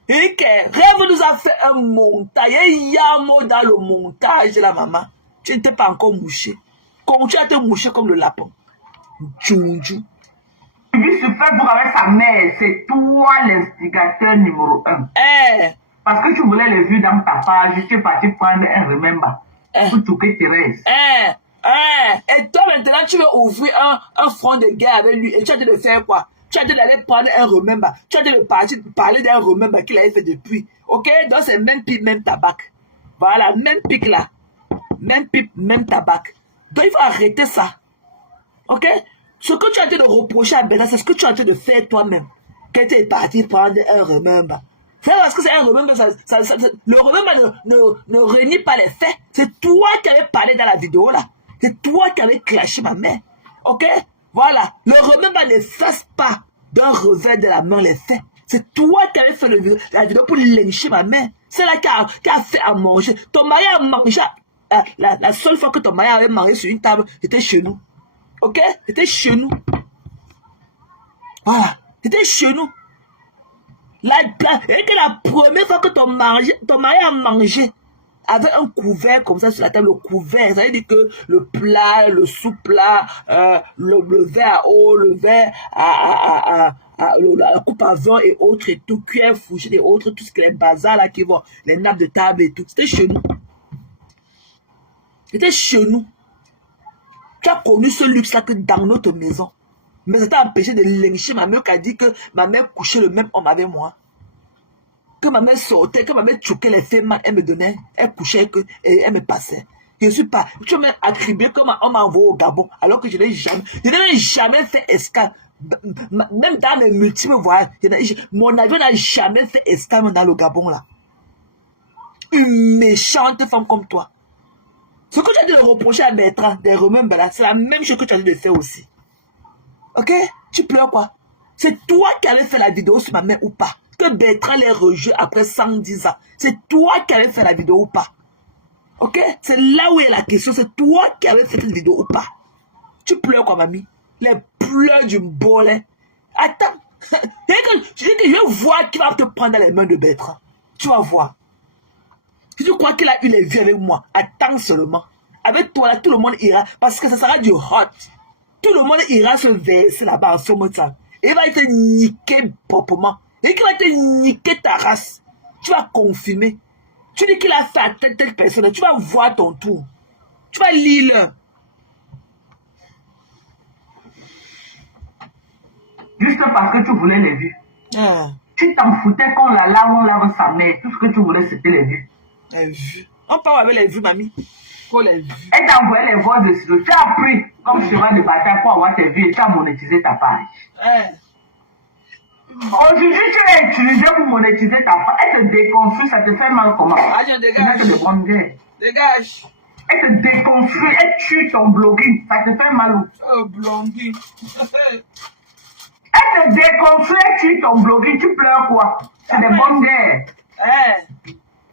Et que Rêve nous a fait un montage. Il y a un mot dans le montage, la maman. Tu n'étais pas encore mouché. Quand tu as été mouché comme le lapin. Djoudjou. Il dit se faire pour avec sa mère. C'est toi l'instigateur numéro 1. Parce que tu voulais le vu dans ta page. Tu es parti prendre un remember. Pour toucher Thérèse. Et toi maintenant tu veux ouvrir un front de guerre avec lui et tu as dit de faire quoi? Tu as dit d'aller prendre un remember. Tu as dit de parler d'un remember qu'il avait fait depuis. Ok? Donc c'est même pipe, même tabac. Voilà, même pique là. Même pipe, même tabac. Donc il faut arrêter ça. Ok? Ce que tu as dit de reprocher à Bernard, c'est ce que tu as dit de faire toi-même. Quand tu es parti prendre un remember. C'est parce que c'est un remember, le remember ne réunit pas les faits. C'est toi qui avais parlé dans la vidéo là. C'est toi qui avais clashé ma mère. Ok? Voilà. Le remember n'efface pas d'un revers de la main les faits. C'est toi qui avais fait la vidéo pour lyncher ma mère. C'est là qui a fait à manger. Ton mari a mangé. La seule fois que ton mari avait mangé sur une table, c'était chez nous. Ok? C'était chez nous. Voilà. C'était chez nous. Et que la première fois que ton mari a mangé avec un couvert comme ça sur la table, le couvert, ça veut dire que le plat, le sous-plat, le verre à eau, le verre la coupe à vin et autres et tout, cuillère, fourchette et autres, tout ce que les bazars là qui vont, les nappes de table et tout, c'était chez nous. C'était chez nous. Tu as connu ce luxe-là que dans notre maison. Mais ça t'a empêché de lyncher ma mère qui a dit que ma mère couchait le même homme avec moi. Que ma mère sortait, que ma mère choquait les femmes, elle me donnait, elle couchait et elle me passait. Je ne suis pas, tu m'as attribué comme on m'a envoyé au Gabon, alors que je n'ai jamais fait escale. Même dans mes multiples voyages, mon avion n'a jamais fait escale dans le Gabon là. Une méchante femme comme toi. Ce que tu as dit de reprocher à Bertrand, des remember là, c'est la même chose que tu as dit de faire aussi. Ok? Tu pleures quoi? C'est toi qui avais fait la vidéo sur ma mère ou pas? Que Bertrand les rejeux après 110 ans. C'est toi qui avais fait la vidéo ou pas? Ok? C'est là où est la question. C'est toi qui avais fait cette vidéo ou pas? Tu pleures quoi, mamie? Les pleurs du bolet. Attends. Je vais voir qui va te prendre dans les mains de Bertrand. Tu vas voir. Si tu crois qu'il a eu les vues avec moi, attends seulement. Avec toi, là, tout le monde ira. Parce que ça sera du hot. Tout le monde ira se verser là-bas en ce moment. Et il va te niquer proprement. Et qu'il va te niquer ta race. Tu vas confirmer. Tu dis qu'il a fait à telle personne. Tu vas voir ton tour. Tu vas lire. Juste parce que tu voulais les vues. Tu t'en foutais qu'on la lave, on lave sa mère. Tout ce que tu voulais, c'était les vues. Les vues. On parle avec les vues, mamie. Pour les vues. Elle t'a envoyé les voix de studio. Tu as pris comme cheval de bataille pour avoir tes vues et tu as monétisé ta page. Aujourd'hui, tu l'as utilisé pour monétiser ta page. Elle te déconstruit, ça te fait mal comment? Je dégage. Dégage. Elle te déconstruit, elle tue ton blogging. Ça te fait mal. Oh, blogging. Elle te déconstruit, elle tue ton blogging. Tu pleures quoi? C'est des bonnes guerres.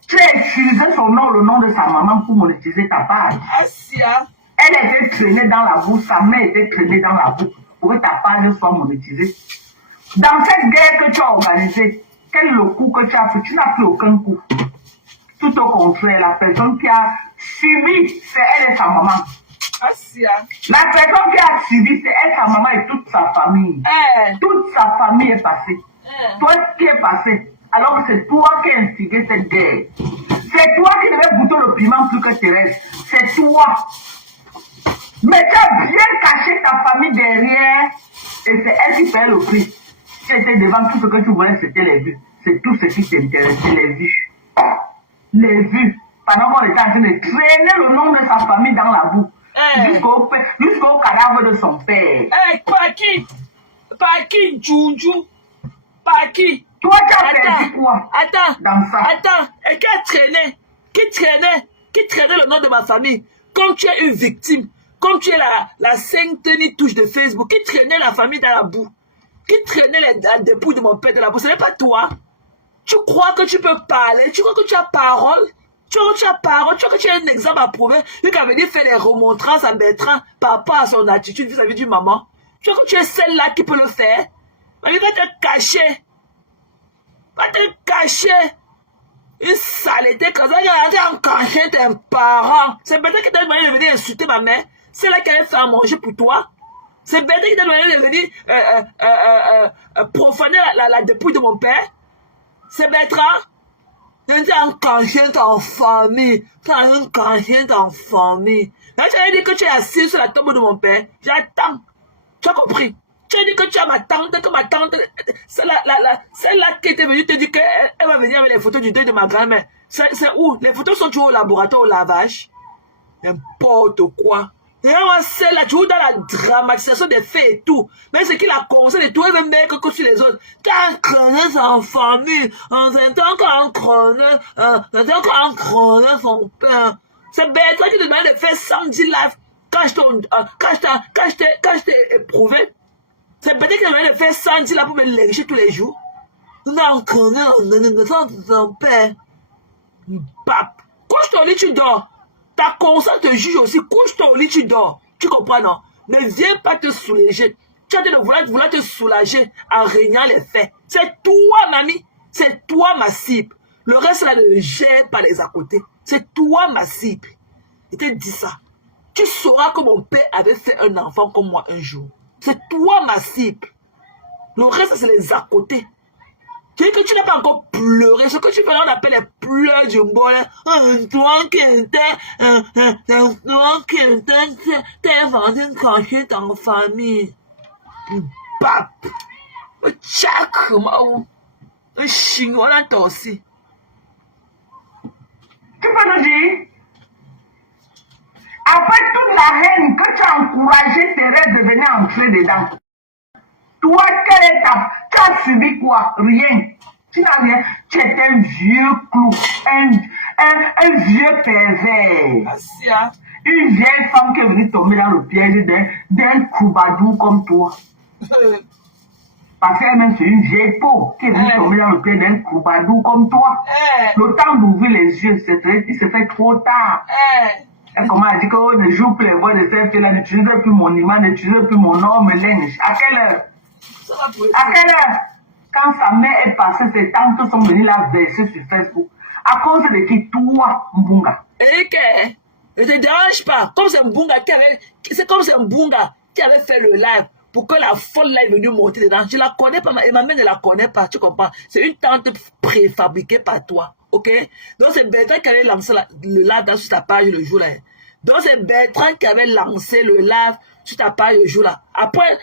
Tu as utilisé son nom, le nom de sa maman pour monétiser ta page. Asia. Elle était traînée dans la boue, sa mère était traînée dans la boue pour que ta page soit monétisée. Dans cette guerre que tu as organisée, quel est le coup que tu as fait? Tu n'as fait aucun coup. Tout au contraire, la personne qui a subi, c'est elle et sa maman. Asia. La personne qui a subi, c'est elle, sa maman et toute sa famille. Toute sa famille est passée. Toi qui es passé, alors que c'est toi qui as instigé cette guerre. C'est toi qui devais goûter le piment plus que Thérèse. C'est toi. Mais tu as bien caché ta famille derrière et c'est elle qui paye le prix. Tu étais devant, tout ce que tu voulais, c'était les vues. C'est tout ce qui t'intéressait, les vues. Les vues. Pendant qu'on était en train de traîner le nom de sa famille dans la boue. Jusqu'au cadavre de son père. Par qui? Par qui, Djoudjou? Par qui? Toi, tu as perdu quoi? Attends. Et qui traînait le nom de ma famille? Comme tu es une victime, comme tu es la sainte touche de Facebook, qui traînait la famille dans la boue? Qui traînait la dépouille de mon père dans la boue? Ce n'est pas toi. Tu crois que tu peux parler? Tu crois que tu as parole? Tu crois que tu as parole? Tu crois que tu as un exemple à prouver? Lui qui avait dit faire les remontrances à Bertrand par rapport à son attitude vis-à-vis du maman. Tu crois que tu es celle-là qui peut le faire? Mais il va te cacher. Va te cacher. Une saleté comme ça, il a encaché tes parents. C'est peut-être que tu as demandé de venir insulter ma mère. C'est là qu'elle fait à manger pour toi. C'est peut-être que tu as demandé de venir profaner la dépouille de mon père. C'est Bertrand. Tu as encaché ta famille. Tu as encaché ta famille. Là, tu as dit que tu es assis sur la tombe de mon père. J'attends. Tu as compris? Tu as dit que tu as ma tante, celle-là qui était venue te dire qu'elle va venir avec les photos du deuil de ma grand-mère. C'est où? Les photos sont toujours au laboratoire, au lavage. N'importe quoi. Regarde-moi celle-là, toujours dans la dramatisation des faits et tout. Mais ce qui la conseille de tout, elle veut meilleur que sur les autres. Tu as entraîné sa famille, en tant qu'on entraîné son père. C'est Bertrand qui te demande de faire 110 lives quand je t'ai éprouvé. C'est peut-être qu'elle va le faire 110 là pour me lécher tous les jours. Nous avons connu son père. Pape. Couche-toi au lit, tu dors. Ta conscience te juge aussi. Couche-toi au lit, tu dors. Tu comprends, non? Ne viens pas te soulager. Tu as dit de vouloir te soulager en régnant les faits. C'est toi, mamie. C'est toi, ma cible. Le reste là ne gère pas les à côté. C'est toi, ma cible. Je te dis ça. Tu sauras que mon père avait fait un enfant comme moi un jour. C'est toi ma cible. Le reste, c'est les à côté. Tu dis que tu n'as pas encore pleuré. Ce que tu fais là, on appelle les pleurs du bonheur. Toi qui t'es vendu cacher ta famille. Pape. Tchac, un chinois là, toi aussi. Tu peux nous dire? Après toute la haine que tu as encouragé Thérèse de venir entrer dedans, toi, quelle est tu as subi quoi? Rien. Tu n'as rien. Tu es un vieux clou, un vieux pervers. Asia. Une vieille femme qui est venue tomber dans le piège d'un coubadou comme toi. Parce qu'elle-même, c'est une vieille peau qui est venue tomber dans le piège d'un coubadou comme toi. Le temps d'ouvrir les yeux, il se fait trop tard. Comment elle dit qu'on ne joue plus les voix de cette fille-là, n'utilise plus mon image, n'utilise plus mon nom, me linge. À quelle heure? À quelle heure? Quand sa mère est passée, ses tantes sont venues la verser sur Facebook. À cause de qui? Toi, Mbunga. Et que? Ne te dérange pas. Comme c'est Mbunga qui avait fait le live pour que la folle là est venue monter dedans. Je la connais pas, et ma mère ne la connaît pas, tu comprends? C'est une tante préfabriquée par toi. Ok? Donc c'est Bertrand qui avait lancé le live sur ta page le jour là. Donc c'est Bertrand qui avait lancé le live sur ta page le jour là. Après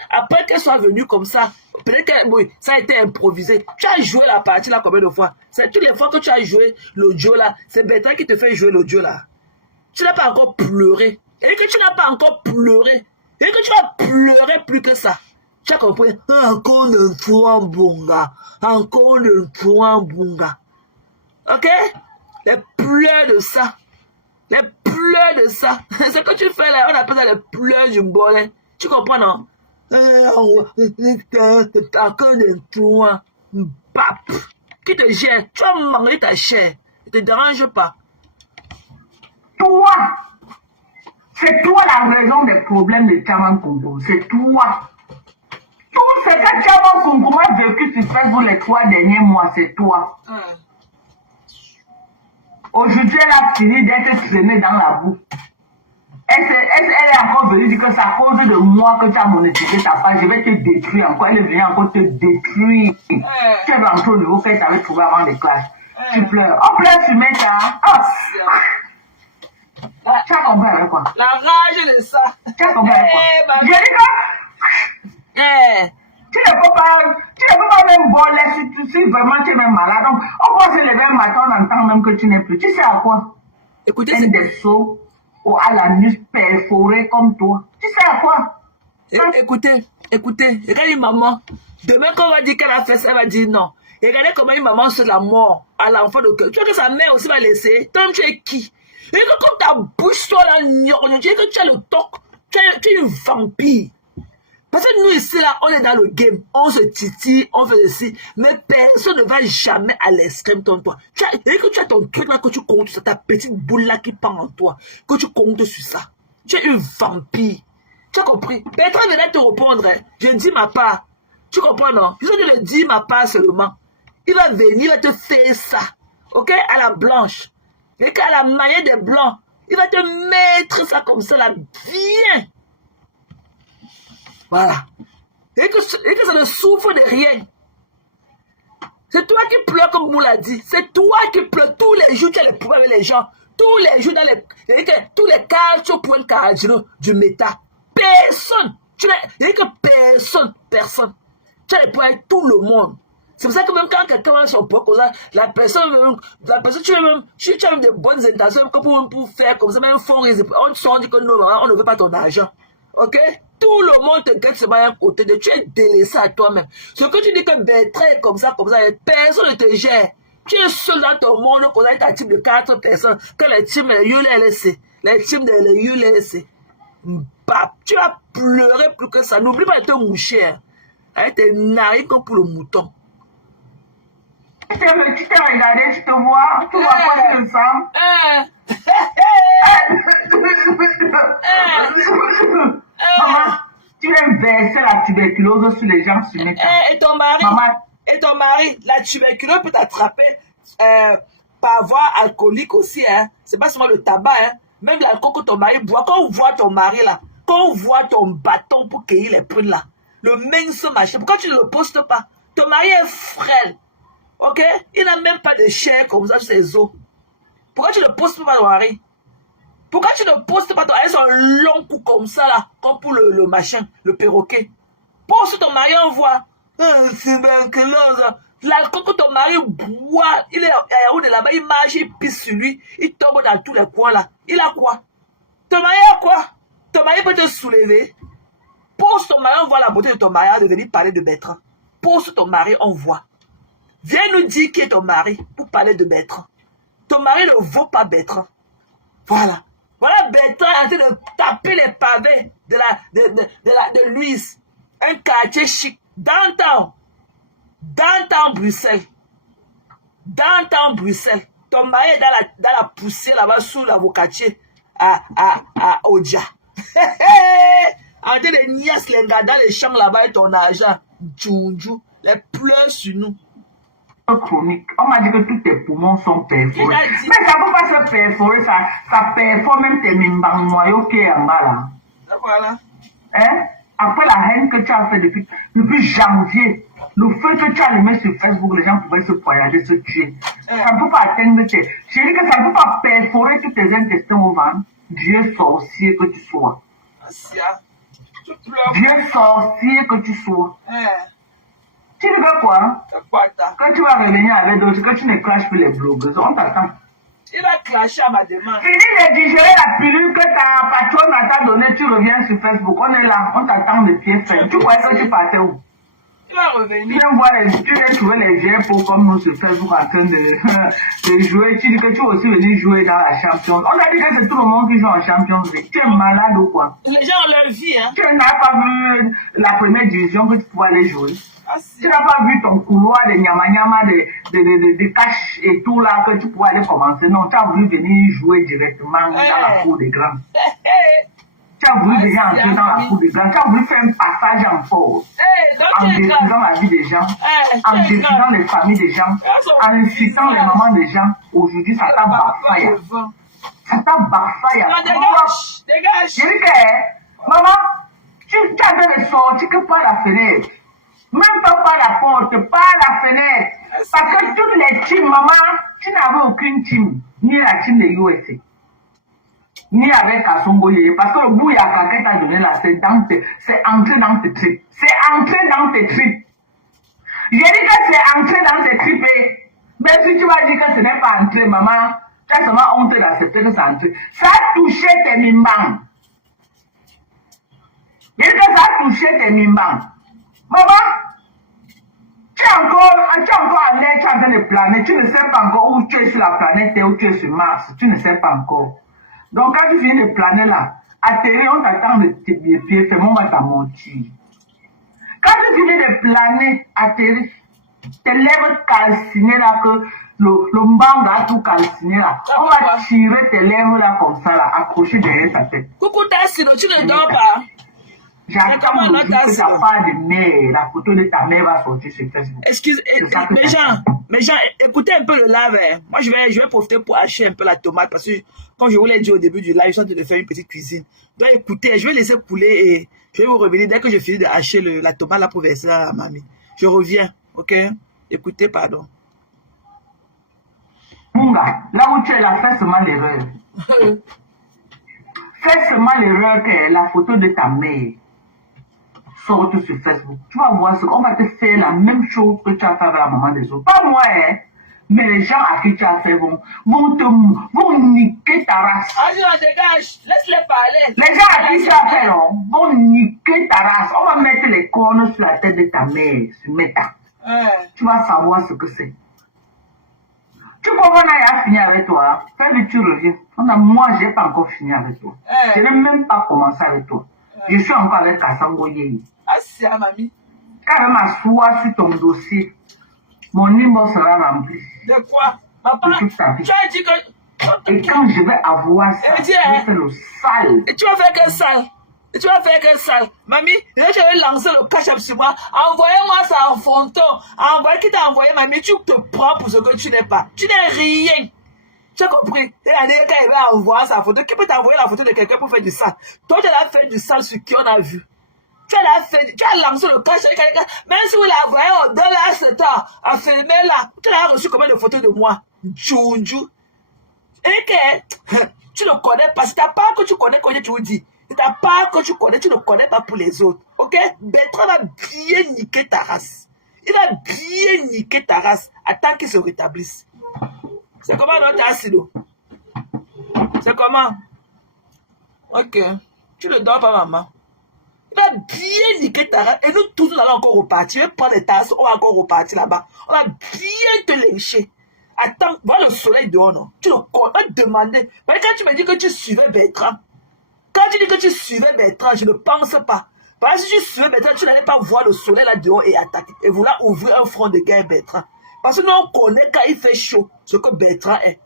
qu'elle soit venue comme ça, peut-être que oui, ça a été improvisé. Tu as joué la partie là combien de fois? C'est toutes les fois que tu as joué l'audio là, c'est Bertrand qui te fait jouer l'audio là. Tu n'as pas encore pleuré. Et que tu n'as pas encore pleuré. Et que tu vas pleurer plus que ça. Tu as compris? Encore une fois, Mbunga. Encore une fois, Mbunga. Ok? Les pleurs de ça. Les pleurs de ça. Ce que tu fais là, on appelle ça les pleurs du bonheur. Tu comprends, non? Encore une fois. Pape. Qui te gère? Tu vas manger ta chair. te dérange pas. Toi, c'est toi la raison des problèmes de Tchaman Congo. C'est toi. Tout ce que Tchaman Congo a vécu sur Facebook les 3 derniers mois, c'est toi. Aujourd'hui, elle a fini d'être traînée dans la boue. Elle est encore venue dire que c'est à cause de moi que tu as monétisé ta page. Je vais te détruire encore. Elle est venue encore te détruire. Tu es rentré au niveau qu'elle t'avait trouvé avant les classes. Tu pleures. On pleure sur Meta. Tu as compris avec quoi? La rage de ça. Tu as compris avec quoi? Je dis que tu ne peux pas même voler si vraiment tu es même malade. Donc, on va se lever un matin, on entend même que tu n'es plus. Tu sais à quoi? Écoutez, c'est des sauts ou à la nuit perforée comme toi. Tu sais à quoi? Écoutez, regardez une maman. Demain, quand on va dire qu'elle a fait ça, elle va dire non. Et regardez comment une maman se la mort à l'enfant de cœur. Tu vois que sa mère aussi va laisser. Toi, tu es qui? Et que comme ta bouche soit là, tu sais que tu as le toc. Tu es une vampire. Parce que nous ici, là, on est dans le game. On se titille, on fait ceci. Mais personne ne va jamais à l'extrême comme toi. Et que tu as ton truc là, que tu comptes sur ta petite boule là qui pend en toi. Que tu comptes sur ça. Tu es une vampire. Tu as compris? Bertrand venait te répondre. Hein. Je dis ma part. Tu comprends, non? Je te le dis ma part seulement. Il va venir, il va te faire ça. Ok? À la blanche. Et qu'à la manière des blancs. Il va te mettre ça comme ça là. Bien. Voilà. Et que ça ne souffre de rien. C'est toi qui pleures comme vous l'a dit. C'est toi qui pleures tous les jours. Tu as les problèmes avec les gens. Tous les jours dans tous les cas pour le cardinal du méta. Personne. Personne. Tu as les problèmes avec tout le monde. C'est pour ça que même quand quelqu'un a son propre cause, la personne, tu as même de bonnes intentions pour faire comme ça, même on dit que non, on ne veut pas ton argent. Ok? Tout le monde te guette seulement à un côté de tu es délaissé à toi-même. Ce que tu dis que Bertrand est comme ça, personne ne te gère. Tu es seul dans ton monde, qu'on a un team de 4 personnes, que les teams de l'ULSC, les teams de l'ULSC. Tu vas pleurer plus que ça. N'oublie pas de te moucher. Avec tes narines comme pour le mouton. Tu t'es regardé, tu te vois, tu vois quoi tu le sens. Maman, tu viens verser la tuberculose sur les gens sur Meta. Et ton mari, la tuberculose peut t'attraper par voie alcoolique aussi. Hein. C'est pas seulement le tabac. Hein. Même l'alcool que ton mari boit. Quand on voit ton mari là, quand on voit ton bâton pour cueillir les prunes là, le mince machin, pourquoi tu ne le postes pas? Ton mari est frêle. Ok? Il n'a même pas de chair comme ça sur ses os. Pourquoi tu ne postes pas ton mari? Pourquoi tu ne postes pas ton mari sur un long coup comme ça là, comme pour le machin, le perroquet? Poste ton mari, on voit. L'alcool que ton mari boit, il est haut de là-bas, il marche, il pisse sur lui, il tombe dans tous les coins là. Il a quoi? Ton mari a quoi? Ton mari peut te soulever. Pose ton mari, on voit la beauté de ton mari de venir parler de Bertrand. Pose ton mari, on voit. Viens nous dire qui est ton mari pour parler de Bertrand. Ton mari ne vaut pas Bertrand. Voilà. Voilà Bertrand en train de taper les pavés de Louise. Un quartier chic. Downtown Bruxelles. Downtown Bruxelles. Ton mari est dans la poussière là-bas sous l'avocatier à Odia. En train de niasse les gars dans les champs là-bas et ton argent. Djoudjou. Les pleurs sur nous. Chronique. On m'a dit que tous tes poumons sont perforés. Mais ça ne peut pas se perforer, ça perfore même tes membres noyaux qui est en bas là. Voilà. Hein? Après la haine que tu as fait depuis janvier, le feu que tu as allumé sur Facebook, les gens pouvaient se poignarder, se tuer. Ça ne peut pas atteindre tes... J'ai dit que ça ne peut pas perforer tous tes intestins au ventre. Dieu sorcier que tu sois. Dieu sorcier que tu sois. Tu ne veux quoi? Quand tu vas revenir avec d'autres, que tu ne clashes plus les blogueurs, on t'attend. Il va clasher à ma demande. Fini de digérer la pilule que ta patronne t'a donnée, tu reviens sur Facebook. On est là, on t'attend de pied ferme. Tu croyais que tu partais où? Il va revenir. Tu viens trouver les GPO comme nous sur Facebook en train de jouer. Tu dis que tu vas aussi venir jouer dans la Champions. On a dit que c'est tout le monde qui joue en Champions League. Tu es malade ou quoi? Les gens ont leur vie, hein. Tu n'as pas vu la première division que tu pouvais aller jouer. Tu n'as pas vu ton couloir de nyama-nyama, de cache et tout là, que tu pourrais aller commencer. Non, tu as voulu venir jouer directement dans la cour des grands. Tu as voulu déjà entrer dans la cour des grands. Tu as voulu faire un passage en force. En détruisant la vie des gens, en détruisant les familles des gens, en incitant les mamans des gens. Aujourd'hui, ça t'a baffaya. Ça t'a baffaya. Dégage. Je dis que, maman, tu as de sortir que par la fenêtre. Même pas par la porte, par la fenêtre. Parce que toutes les teams, maman, tu n'avais aucune team. Ni la team de USA. Ni avec Kassongo Yeye. Parce que le bouyaka que t'as donné là, c'est entré dans tes tripes. C'est entré dans tes tripes. J'ai dit que c'est entré dans tes tripes. Mais si tu vas dire que ce n'est pas entré, maman, tu as seulement honte d'accepter que c'est entré. Ça a touché tes mimbans. J'ai dit que ça a touché tes mimbans. Maman, tu es encore en l'air, tu es en train de planer. Tu ne sais pas encore où tu es sur la planète et où tu es sur Mars. Tu ne sais pas encore. Donc, quand tu finis de planer là, atterrir, on t'attend de tes pieds, fais-moi ta monture. Quand tu finis de planer, atterrir, tes lèvres calcinées là, que le mbanga a tout calciné là, on va tirer tes lèvres là comme ça là, accrocher derrière ta tête. Coucou Tassino, tu ne dors pas. J'attends aujourd'hui que ta part de mère, la photo de ta mère va sortir sur Facebook. Excuse, mes gens, écoutez un peu le live. Moi, je vais profiter pour hacher un peu la tomate parce que, comme je vous l'ai dit au début du live, je suis en train de faire une petite cuisine. Donc, écoutez, je vais laisser couler et je vais vous revenir dès que je finis de hacher la tomate là pour verser à mamie. Je reviens, ok? Écoutez, pardon. Munga, là où tu es là, fais seulement l'erreur. Fais seulement l'erreur que la photo de ta mère sorte sur Facebook. Tu vas voir ce qu'on va te faire la même chose que tu as fait avec la maman des autres. Pas moi, hein. Mais les gens à qui tu as fait vont niquer ta race. Ah, je dégage. Laisse-les parler. Les gens à qui tu as fait, vont niquer ta race. On va mettre les cornes sur la tête de ta mère, sur Meta. Tu vas savoir ce que c'est. Tu comprends, on a fini avec toi. Quand tu reviens, moi, je n'ai pas encore fini avec toi. Je n'ai même pas commencé avec toi. Je suis encore avec Kassango Yeye. Ah, c'est à mamie. Quand je m'assois sur ton dossier, mon numéro sera rempli. De quoi? Papa, tu as dit que... Et quand je vais avoir ça, je vais faire le sale. Et tu vas faire que sale. Et tu vas faire que sale. Mamie, là, je vais lancer le cash-up sur moi. Envoyez-moi ça en fronton. Envoyez qui t'a envoyé, mamie. Tu te prends pour ce que tu n'es pas. Tu n'es rien. Tu as compris? Et la dernière, quand il va envoyer sa photo, qui peut t'envoyer la photo de quelqu'un pour faire du sale? Toi, tu as fait du sale sur qui on a vu. Tu as lancé le cash avec quelqu'un. Même si vous l'envoyez au dollar, c'est temps, à filmer là. Tu as reçu combien de photos de moi? Djoudjou. Et que tu ne connais pas. Si ta part que tu connais, quand tu vous dis. Si ta part que tu connais, tu ne connais pas pour les autres. Ok? Bertrand va bien niquer ta race. Il va bien niquer ta race. Attends qu'il se rétablisse. C'est comment notre acido? C'est comment? Ok. Tu ne dors pas, maman. Il va bien niquer ta race. Et nous tous, nous allons encore repartir. Je vais prendre les tasses, on va encore repartir là-bas. On va bien te lyncher. Attends, vois le soleil dehors, non? Tu ne connais pas demander. Mais quand tu me dis que tu suivais Bertrand, quand tu dis que tu suivais Bertrand, je ne pense pas. Parce que si tu suivais Bertrand, tu n'allais pas voir le soleil là dehors et attaquer. Et vouloir ouvrir un front de guerre Bertrand. Parce que nous, on connaît quand il fait chaud ce que Bertrand est.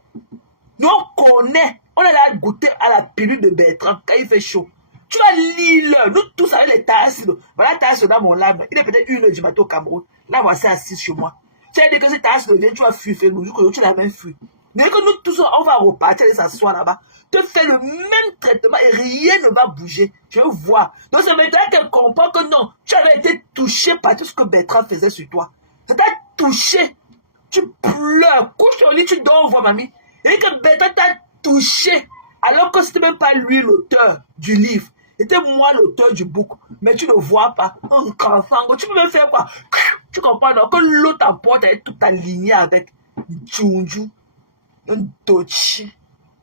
Nous, on connaît. On est là à goûter à la pilule de Bertrand quand il fait chaud. Tu vas lire, nous tous avec les tasses. Voilà, tasse dans mon lame. Il est peut-être 1h du matin au Cameroun. Là, voici assis chez moi. Tu as dit que cette tasse vient, tu vas fuir, tu l'as même fui. Mais que nous tous, on va repartir et s'asseoir là-bas. Te fais le même traitement et rien ne va bouger. Je veux voir. Donc, c'est maintenant qu'elle comprend que non, tu avais été touché par tout ce que Bertrand faisait sur toi. Ça t'a touché. Tu pleures, couche au lit, tu dors, voir mamie. Et que Bertrand t'a touché, alors que c'était même pas lui l'auteur du livre. C'était moi l'auteur du book. Mais tu ne vois pas. Un cansango. Tu peux même faire quoi? Tu comprends, non? Que l'autre t'apporte, elle est toute alignée avec Djoudjou. Un Tochi.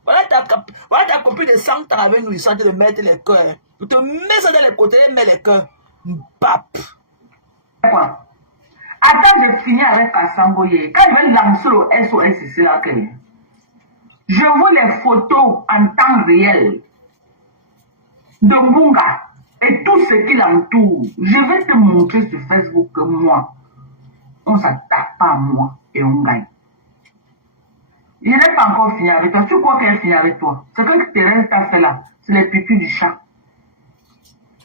Voilà ta copine de 100 ans avec nous, ils sont en train de mettre les cœurs. Tu te mets ça dans les côtés et mets les cœurs. Bap. Quoi? Attends, je finis avec Kassango Yeye. Quand je vais lancer le SOS ici, là, je vois les photos en temps réel de Munga et tout ce qui l'entoure. Je vais te montrer sur Facebook que moi, on s'attaque pas à moi et on gagne. Je n'ai pas encore fini avec toi. Tu crois qu'elle finit avec toi? Ce que Thérèse t'a fait là, c'est les pipis du chat.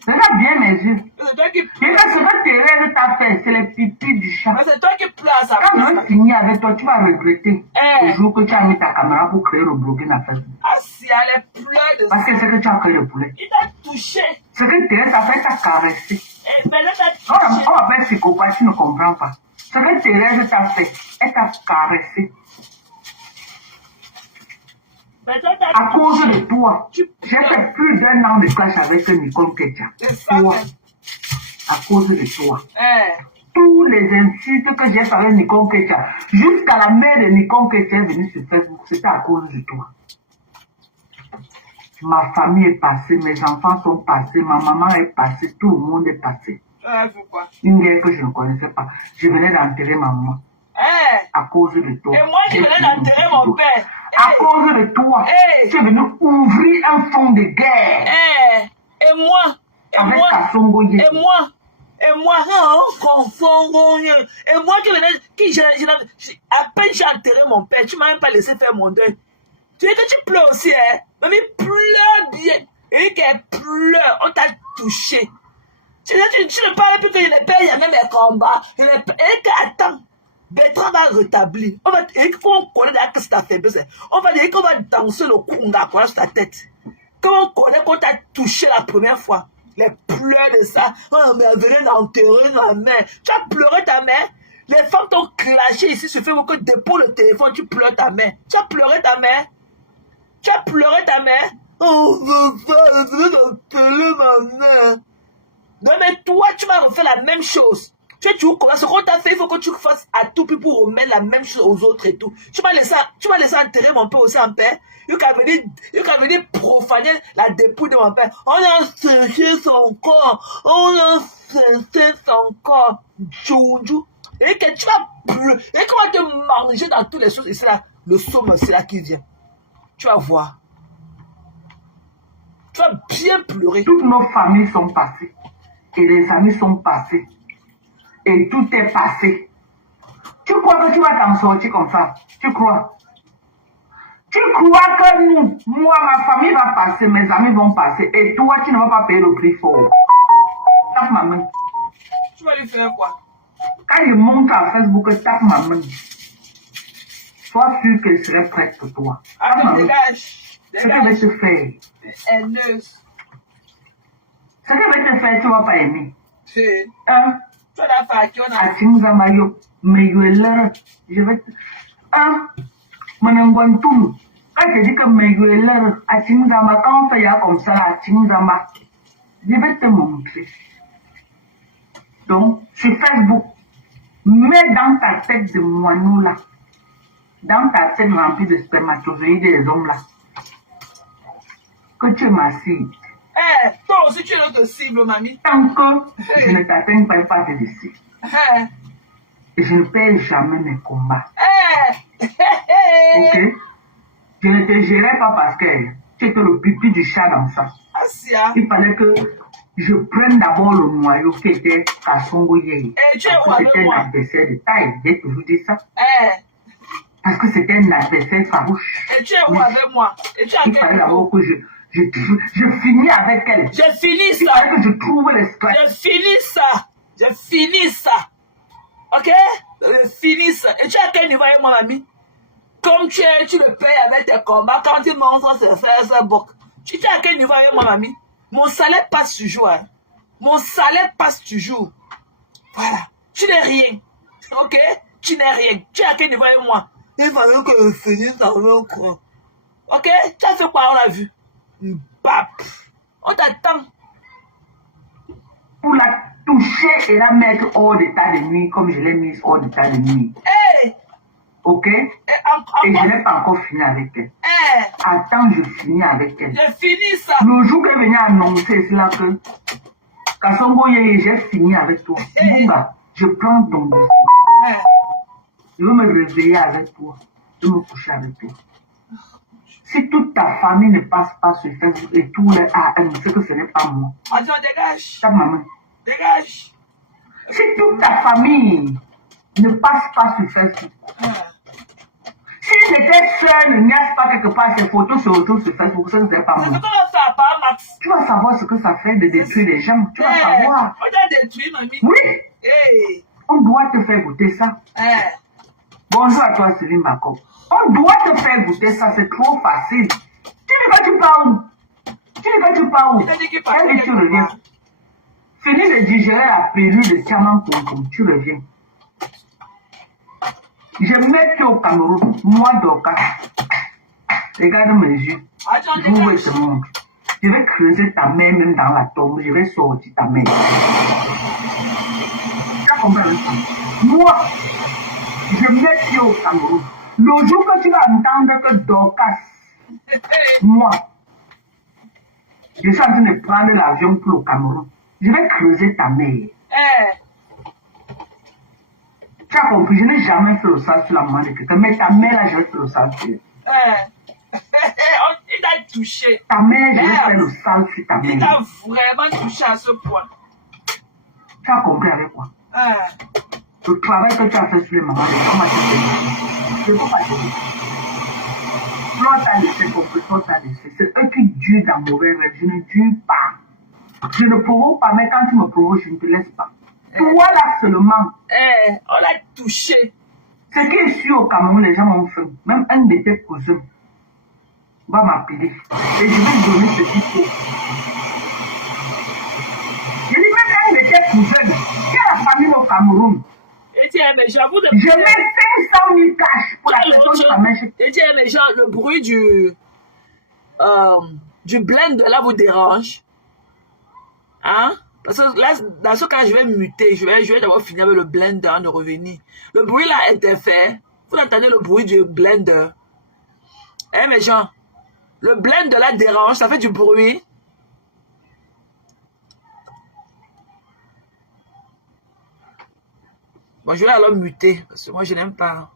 Regarde bien mes yeux. C'est toi qui pleures. Ce que Thérèse t'a fait, c'est les pipis du chat. Mais c'est toi qui pleures ça. Quand je vais finir avec toi, tu vas regretter le jour que tu as mis ta caméra pour créer le blogging à Facebook. Ah si, elle pleure de ça. Parce que c'est que tu as créé le poulet. Il t'a touché. Ce que Thérèse a fait, t'a caressé. Mais elle t'a touché. On va faire psychopathe, tu ne comprends pas. Ce que Thérèse t'a fait, elle t'a caressé. À cause de toi, j'ai fait plus d'1 an de clash avec Nicole Ketia. Toi, à cause de toi. Tous les insultes que j'ai fait avec Nicole Ketia, jusqu'à la mère de Nicole Ketia est venue sur Facebook, c'était à cause de toi. Ma famille est passée, mes enfants sont passés, ma maman est passée, tout le monde est passé. Une guerre que je ne connaissais pas. Je venais d'enterrer ma maman. À cause de toi. Et moi, je venais d'enterrer mon père. À cause de toi, tu es venu ouvrir un fond de guerre. Et moi, qui venais, à peine j'ai enterré mon père, tu m'as même pas laissé faire mon deuil. Tu sais que tu pleures aussi, hein? Mamie pleure bien. Et qu'elle pleure, on t'a touché. Tu ne parles plus que les pères, il y a même les combats. Et qu'attends. Bertrand va rétablir. On va dire qu'on connaît que c'est ta faiblesse. On va dire qu'on va danser le kunga sur ta tête. Quand on connaît qu'on t'a touché la première fois. Les pleurs de ça. Oh, mais elle venait d'enterrer ma mère. Tu as pleuré ta mère. Les femmes t'ont clashé ici sur Facebook que dépose le téléphone, tu pleures ta mère. Tu as pleuré ta mère. Tu as pleuré ta mère. Oh, elle venait d'enterrer ma mère. Non, mais toi, tu vas refaire la même chose. Tu vois, ce qu'on t'a fait, il faut que tu fasses à tout prix pour remettre la même chose aux autres et tout. Tu vas laisser enterrer mon père aussi en paix. Il va venir profaner la dépouille de mon père. On a séché son corps. On a séché son corps. Djoudjou. Et que tu vas pleurer. Et qu'on va te manger dans toutes les choses. Et c'est là, le somme, c'est là qui vient. Tu vas voir. Tu vas bien pleurer. Toutes nos familles sont passées. Et les amis sont passés. Et tout est passé. Tu crois que tu vas t'en sortir comme ça? Tu crois? Tu crois que nous, moi, ma famille va passer, mes amis vont passer, et toi, tu ne vas pas payer le prix fort. Tape ma main. Tu vas lui faire quoi? Quand je monte à Facebook, tape ma main. Sois sûr qu'elle serait prête pour toi. Attends, dégage. Ce qu'elle va te faire. Haineuse. Ce qu'elle va te faire, tu ne vas pas aimer. Hein? Tu vas la faire, tu vas la faire. Je vais te... Hein? Manangwantum. Quand je dis que Megueler, à Timzama, quand on fait comme ça, à Timzama, je vais te montrer. Donc, sur Facebook, mets dans ta tête de moineau là, dans ta tête remplie de spermatozoïdes des hommes là, que tu es ma cible. Toi aussi tu es notre cible, mamie. Tant que je ne t'atteins pas de cible. Et je ne perds jamais mes combats. Ok? Je ne te gérais pas parce que tu étais le pipi du chat dans ça. Il fallait que je prenne d'abord le noyau qui était Kassongo Yeye. Parce que c'était un adversaire de taille. J'ai toujours dit ça. Parce que c'était un adversaire farouche. Et tu es où avec moi? Il fallait d'abord que je finis avec elle. J'ai fini ça. Il fallait que je trouve les scratchs. J'ai fini ça. Ok? J'ai fini ça. Et tu es à quel niveau avec moi, mamie? Comme tu le payes avec tes combats, quand tu montres se faire ça, tu es à quel niveau avec moi, mamie? Mon salaire passe toujours. Hein? Mon salaire passe toujours. Voilà. Tu n'es rien. Ok? Tu n'es rien. Tu es à quel niveau avec moi? Il fallait que je finisse avec quoi? Ok? Tu as fait quoi, on l'a vu? Bap. On t'attend. Pour la toucher et la mettre hors d'état de nuit, comme je l'ai mise hors d'état de nuit. Hey! Ok? Et je n'ai pas encore fini avec elle. Attends, je finis avec elle. J'ai fini ça. Le jour qu'elle venait annoncer cela que Kassongo Yeye, j'ai fini avec toi. Bunga, je prends ton dossier. Je veux me réveiller avec toi. Je veux me coucher avec toi. Si toute ta famille ne passe pas sur Facebook et tout les AM, c'est que ce n'est pas moi. Attends, dégage. Ta maman. Dégage. Si toute ta famille ne passe pas sur Facebook. S'il était seul, ne niaise pas quelque part ses photos se retrouvent sur Facebook, ça ne serait pas moi. Tu vas savoir ce que ça fait de détruire les gens. Tu vas savoir. On a détruit, mamie. Oui. Hey. On doit te faire goûter ça. Bonjour à toi, Céline Bako. On doit te faire goûter ça, c'est trop facile. Tu dis que tu pars où? Tu dis que tu pars où? Et tu reviens. Finis de digérer la pilule de Tiaman Konkom, tu reviens. Je mets pied au Cameroun, moi Doka. Regarde mes yeux. Je vous te montre. Je vais creuser ta main même dans la tombe, je vais sortir ta main. Tu as compris? Moi, je mets pied au Cameroun. Le jour que tu vas entendre que Dorcas, moi, je suis en train de prendre l'avion pour le Cameroun, je vais creuser ta mère. Tu as compris, je n'ai jamais fait le sale sur la main de quelqu'un, mais ta mère, là, je vais faire le sale sur elle. Il t'a touché. Ta mère, je vais faire le sale sur ta mère. Il t'a vraiment touché à ce point. Tu as compris avec quoi? Le travail que tu as fait sur les mamans, je ne peux pas te dire. Toi, tu as laissé compris, toi, tu as laissé. C'est eux qui durent dans mauvais rêve. Je ne dure pas. Je ne provoque pas, mais quand tu me provoques, je ne te laisse pas. Toi, là, seulement. On l'a touché. Ce qui est sûr au Cameroun, les gens ont fait. Même un de tes cousins va m'appeler. Et je vais lui donner ce qu'il faut. Je dis même un de tes cousins qui a la famille au Cameroun. Et tiens, mais j'avoue de... Je mets 500 000 cash pour la personne qui va mettre. Et tiens, mais genre, le bruit du blend là vous dérange. Hein? Parce que là, dans ce cas, je vais muter. Je vais d'abord finir avec le blender avant de revenir. Le bruit là interfère. Vous entendez le bruit du blender. Eh, mais genre, le blender là dérange, ça fait du bruit. Bon, je vais alors muter, parce que moi, je n'aime pas.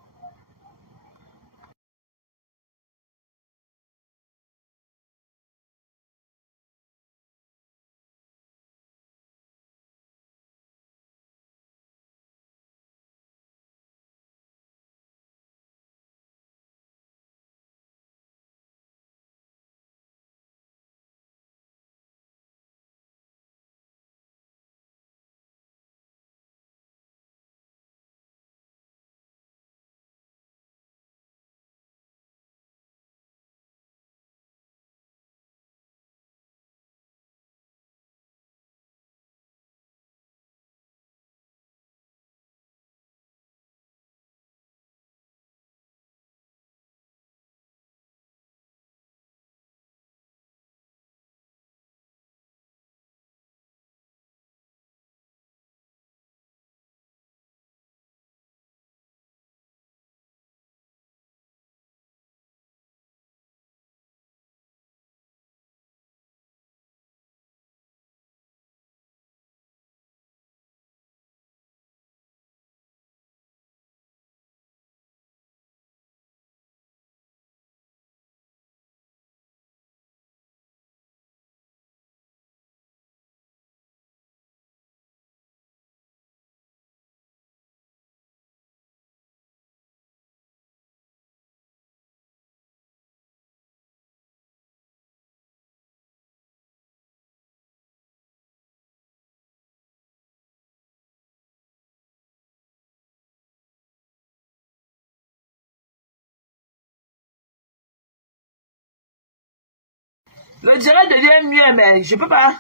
Le direct devient mieux, mais je peux pas.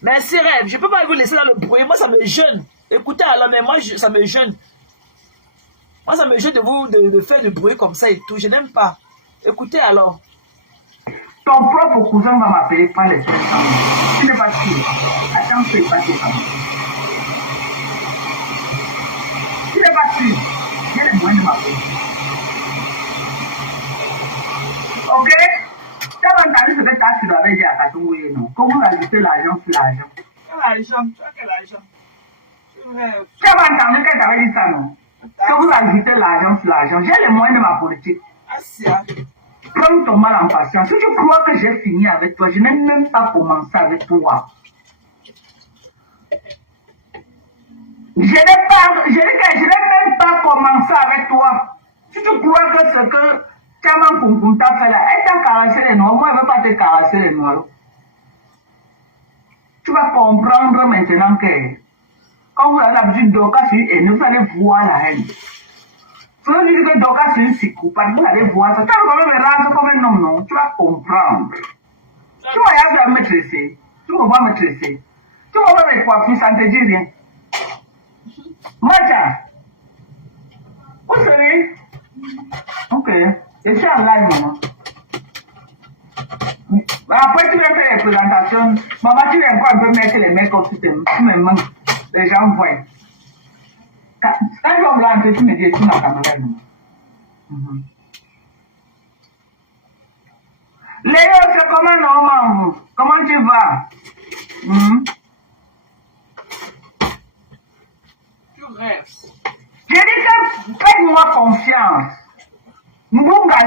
Merci, Rêve. Je peux pas vous laisser dans le bruit. Moi, ça me gêne. Écoutez, alors, mais moi, ça me gêne. Moi, ça me gêne de faire du bruit comme ça et tout. Je n'aime pas. Écoutez, alors. Ton propre cousin va m'appeler par les 500 000. Tu n'es pas sûr. Attends, je ne sais pas tes parents. Tu n'es pas sûr. J'ai les moyens de m'appeler. Ok? Tu as entendu ce que tu as su avec dit à Katoué, non? Comment vous ajoutez l'argent sur l'argent? Quel argent? Tu as quel argent? Tu as entendu qu'elle t'avait dit ça, non? Que vous ajoutez l'argent sur l'argent. J'ai les moyens de ma politique. Prends ton mal en patience. Si tu crois que j'ai fini avec toi, je n'ai même pas commencé avec toi. Je n'ai même pas commencé avec toi. Si tu crois que ce que Tchaman Koum t'a fait là, elle t'a caressé les noirs, moi elle ne veut pas te caresser les noirs. Tu vas comprendre maintenant que quand vous avez l'habitude d'Oka sur une, vous allez voir la haine. Si vous dites que Doka c'est une psychopathe, vous allez voir ça. Quand vous me rendre comme un homme, non, tu vas comprendre. Tu vas me maîtriser. Tu vas me maîtriser. Tu vas me coiffer, ça ne te dit rien. Macha, vous savez? Ok. Et c'est en live, maman. Après, tu vas faire les présentations. Maman, tu viens encore un peu mettre les mecs au système. Tu me manques. Les gens voient. Quand je vais me rentrer, tu me dis, tu n'as pas caméra. Léo, c'est comment normalement? Comment tu vas? Tu rêves. J'ai dit que faites-moi confiance. Mbunga,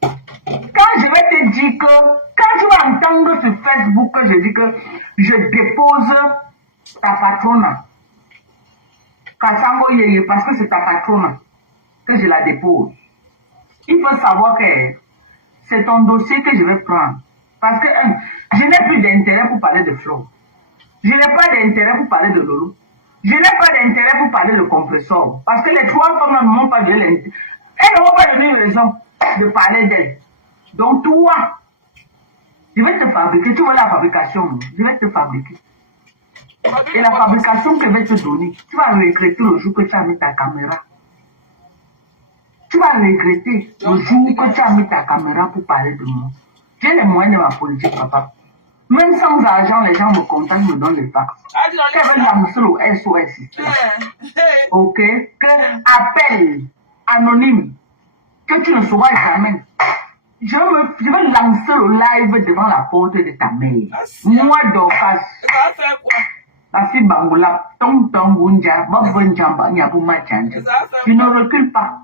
quand je vais te dire que, quand tu vas entendre sur Facebook que je dis que je dépose ta patronne, Kassango Yeye, parce que c'est ta patronne que je la dépose, il faut savoir que c'est ton dossier que je vais prendre. Parce que, je n'ai plus d'intérêt pour parler de Flo. Je n'ai pas d'intérêt pour parler de Lolo. Je n'ai pas d'intérêt pour parler de compresseur. Parce que les trois femmes ne m'ont pas donné l'intérêt. Elles ne m'ont pas donné une raison de parler d'elles. Donc toi, je vais te fabriquer. Tu vois la fabrication, je vais te fabriquer. Et la fabrication que je vais te donner, tu vas regretter le jour que tu as mis ta caméra. Tu vas regretter le jour que tu as mis ta caméra pour parler de moi. J'ai les moyens de ma politique, papa. Même sans argent, les gens me contactent, me donnent les fax. Qu'elle veut lancer le SOS. Ok? Que appel anonyme. Que tu ne sauras jamais. Je vais lancer le live devant la porte de ta mère. Moi, Dorcas. La fille Bangoula, Tom Bunja, Bob Jamba, Nyabouma Tchanja. Je ne recule pas.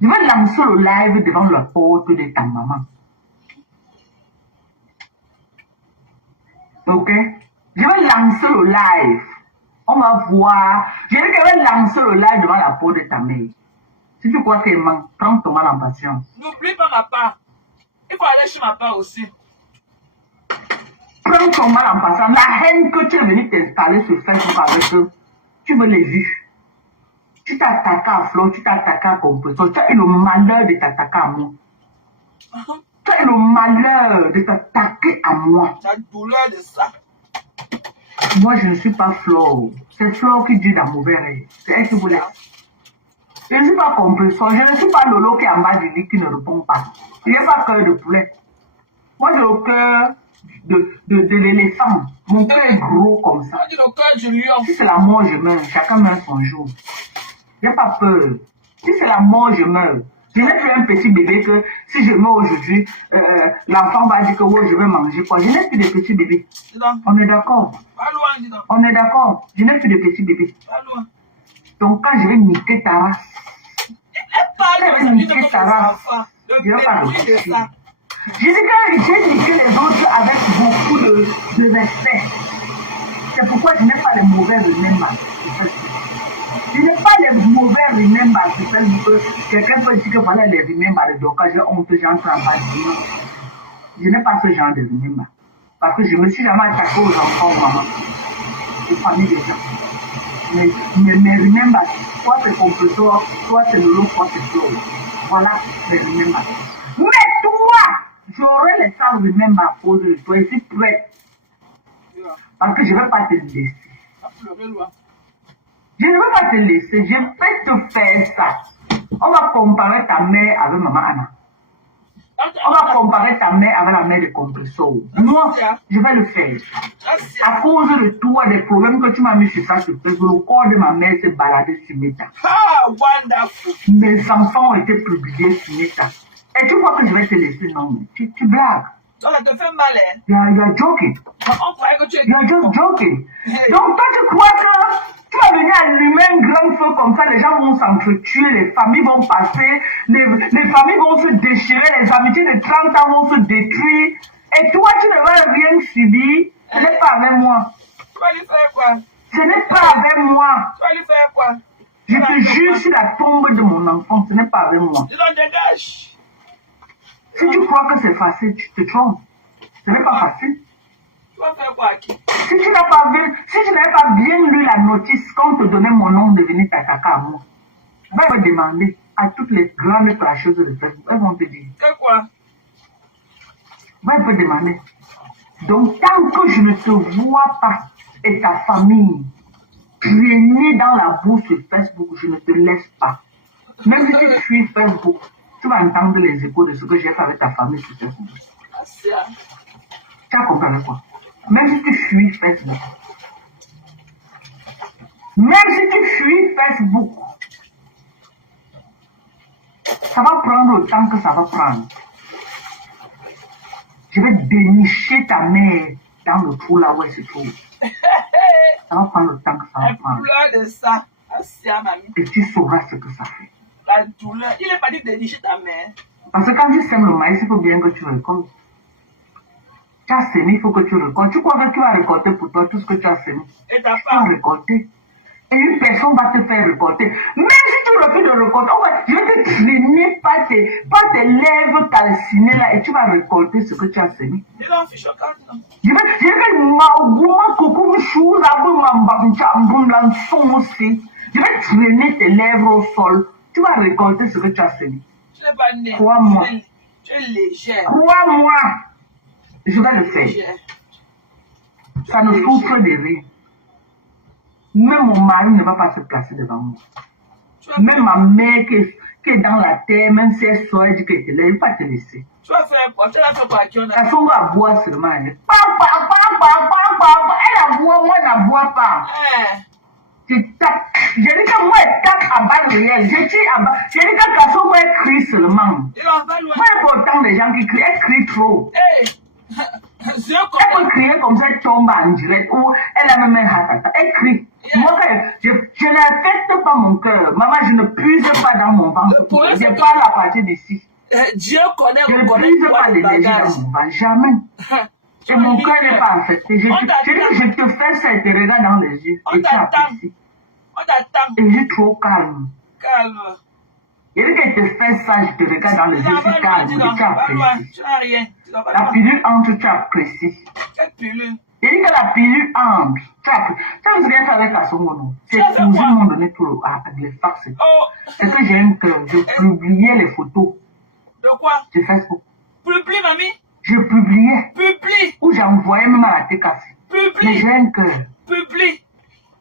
Je vais lancer le live devant la porte de ta maman. Ok? Je vais lancer le live. On va voir. Je vais lancer le live devant la porte de ta mère. Si tu crois qu'elle ment, prends ton mal en patience. N'oublie pas ma part. Il faut aller chez ma part aussi. Prends ton mal en patience. La haine que tu es venu t'installer sur Facebook avec eux, tu veux les vivre. Tu t'attaques à Flo, tu t'attaques à Compresseur. Tu as eu le malheur de t'attaquer à moi. Tu as eu le malheur de t'attaquer à moi. La douleur de ça. Moi, je ne suis pas Flo. C'est Flo qui dit la mauvaise règle. C'est elle qui voulait. Je ne suis pas Compresseur. Je ne suis pas Lolo qui est en bas du lit qui ne répond pas. Il n'y a pas cœur de poulet. Moi, j'ai le cœur de l'éléphant. Mon cœur est gros comme ça. Moi, j'ai le cœur du lion. Si c'est la mort, je meurs. Chacun meurt son jour. J'ai pas peur. Si c'est la mort, je meurs. Je n'ai plus un petit bébé que si je meurs aujourd'hui, l'enfant va dire que ouais, je vais manger quoi. Je n'ai plus de petit bébé. On est d'accord. On est d'accord. Je n'ai plus de petit bébé. Donc quand je vais niquer ta race, je vais niquer ta race. Je vais pas réfléchir. Je dis que j'ai niqué les autres avec beaucoup de respect. C'est pourquoi je n'ai pas les mauvais remembers. Je n'ai pas les mauvais remembers sur Facebook. Quelqu'un peut dire que voilà les remembers. Donc quand j'ai honte, j'ai un travail. Je n'ai pas ce genre de remembers. Parce que je ne me suis jamais attaqué aux enfants, aux mamans, aux familles des gens. Mais remembers, soit c'est Compresseur, soit c'est Lolo, soit c'est Flo. Voilà les remembers. Mais toi, j'aurai les 100 remembers à cause de toi. Je suis prêt. Parce que je ne vais pas te laisser. Je ne vais pas te laisser. Je vais te faire ça. On va comparer ta mère avec maman Anna. On va comparer ta mère avec la mère de Compresseur. Moi, je vais le faire. À cause de toi, des problèmes que tu m'as mis sur ça, sur Facebook, le corps de ma mère s'est baladé sur Meta. Ah, wonderful. Mes enfants ont été publiés sur Meta. Et tu vois que je vais te laisser, non, tu blagues. Ça te fait mal, hein? You're joking. On croyait que tu es... You're just joking. Donc toi, tu crois que tu vas venir allumer un grand feu comme ça, les gens vont s'entretuer, les familles vont passer, les familles vont se déchirer, les amitiés de 30 ans vont se détruire. Et toi, tu ne vas rien subir. Ce n'est pas avec moi. vas lui faire quoi? Ce n'est pas avec moi. Tu vas lui faire quoi? Je te jure sur la tombe de mon enfant, ce n'est pas avec moi. Tu l'en dégages. Si tu crois que c'est facile, tu te trompes. Ce n'est pas facile. Tu vas faire quoi à qui? Si tu n'avais pas bien lu la notice quand on te donnait mon nom de venir t'attaquer à moi, va me demander à toutes les grandes cracheuses de Facebook, elles vont te dire. C'est quoi? Va me demander. Donc, tant que je ne te vois pas et ta famille traîner dans la bourse sur Facebook, je ne te laisse pas. Même si tu suis Facebook, tu vas entendre les échos de ce que j'ai fait avec ta famille sur Facebook. Tu as compris quoi? Même si tu fuis Facebook, ça va prendre le temps que ça va prendre. Je vais dénicher ta mère dans le trou là où elle se trouve. Ça va prendre le temps que ça va prendre. La douleur de ça. Et tu sauras ce que ça fait. La douleur. Il n'est pas dit de dénicher ta mère. Parce que quand tu sèmes le maïs, il faut bien que tu récoltes. Tu as semé, il faut que tu récoltes. Tu crois que tu vas récolter pour toi tout ce que tu as semé. Et ta femme. Tu vas récolter. Et une personne va te faire récolter. Même si tu refuses de récolter, je vais te traîner par tes lèvres calcinées là et tu vas récolter ce que tu as semé. Je vais traîner tes lèvres au sol. Tu vas récolter ce que tu as semé. Crois-moi. Tu es légère. Crois-moi. Je vais le faire. Ça ne souffre de rien. Même mon mari ne va pas se placer devant moi. Même ma mère qui est dans la terre, même si elle sort, elle dit qu'elle te laisse, elle ne va pas te laisser. Tu vas faire quoi? Tu vas faire quoi? La femme va boire seulement. Elle aboie, moi je n'aboie pas. J'ai dit que moi je tape à balle réelle. J'ai dit que la femme elle crie seulement. Moi pourtant les gens qui crient, elle crie trop. Elle peut crier comme ça, elle tombe en direct ou elle a même un heart attack. Elle crie. Moi, je n'affecte pas mon cœur. Maman, je ne puise pas dans mon ventre. Je parle à partir d'ici. Dieu connaît. Je ne puise pas l'énergie dans mon ventre. Jamais. Et mon cœur n'est pas affecté. Je dis que je te fais ça et te regarde dans les yeux. Et tu apprécies. Et je suis trop calme. Je dis que je te fais ça, je te regarde dans les yeux, je suis calme. Et tu apprécies. La pilule entre, tu apprécies. Je dis que la pilule entre. Tu as rien fait avec la seconde. C'est pour ils m'ont donné tout les fax. C'est que j'ai un cœur. Je publiais les photos. De quoi? Sur Facebook. Publie, mamie. Je publiais. Publie. Ou j'envoyais même à la tête cassée. Publie. Mais j'ai un cœur. Publie.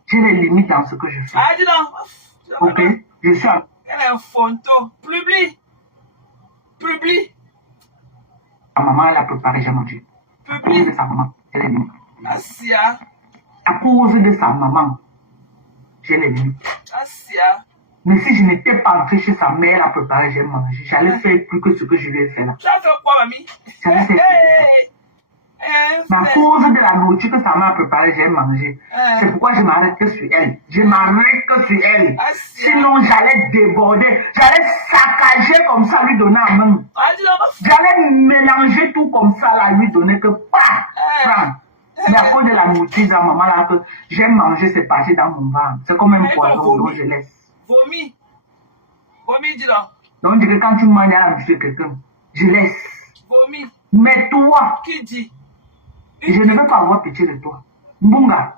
J'ai les limites dans ce que je fais. Ah, dis donc. Ok? Je suis elle a un photo. Publie. Publie. Ma maman, elle a préparé, j'ai mangé. À cause de sa maman, j'ai les limites. Asia. À cause de sa maman, j'ai les limites. Asia. Mais si je n'étais pas entrée chez sa mère, elle a préparé, j'ai mangé. J'allais faire plus que ce que je lui ai fait là. Tu as fait quoi, mamie? J'allais faire mais à cause de la nourriture que sa mère a préparée, j'ai mangé. C'est pourquoi je m'arrête que sur elle. Je m'arrête que sur elle. Sinon, j'allais déborder. J'allais saccager comme ça, lui donner à main. J'allais mélanger tout comme ça, là, lui donner que pas. Prends. Mais à cause de la nourriture de la maman, là, que j'ai mangé, c'est parti dans mon ventre. C'est comme un poison, donc je laisse. Vomi. Vomi, dis donc. Donc, je dis que quand tu manges à la bouche de quelqu'un, je laisse. Vomi. Mais toi. Qui dit? Je ne veux pas avoir pitié de toi. Mbunga.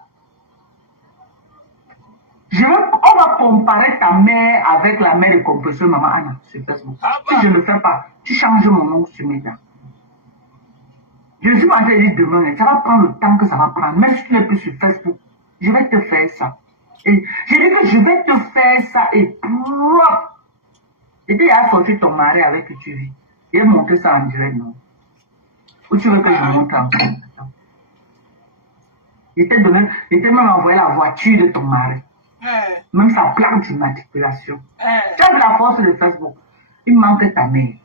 On va comparer ta mère avec la mère de composition Maman Anna sur Facebook. Si je ne le fais pas, tu changes mon nom sur mes dents. Je ne suis pas en train de dire demain, ça va prendre le temps que ça va prendre. Même si tu n'es plus sur Facebook, je vais te faire ça. Et je dis que je vais te faire ça et propre. Et puis il a sorti ton mari avec qui tu vis. Il a montré ça en direct, non? Ou tu veux que je montre encore? Il t'a même envoyé la voiture de ton mari. Même sa plaque d'immatriculation. Tu as vu la force de Facebook. Il manque ta mère.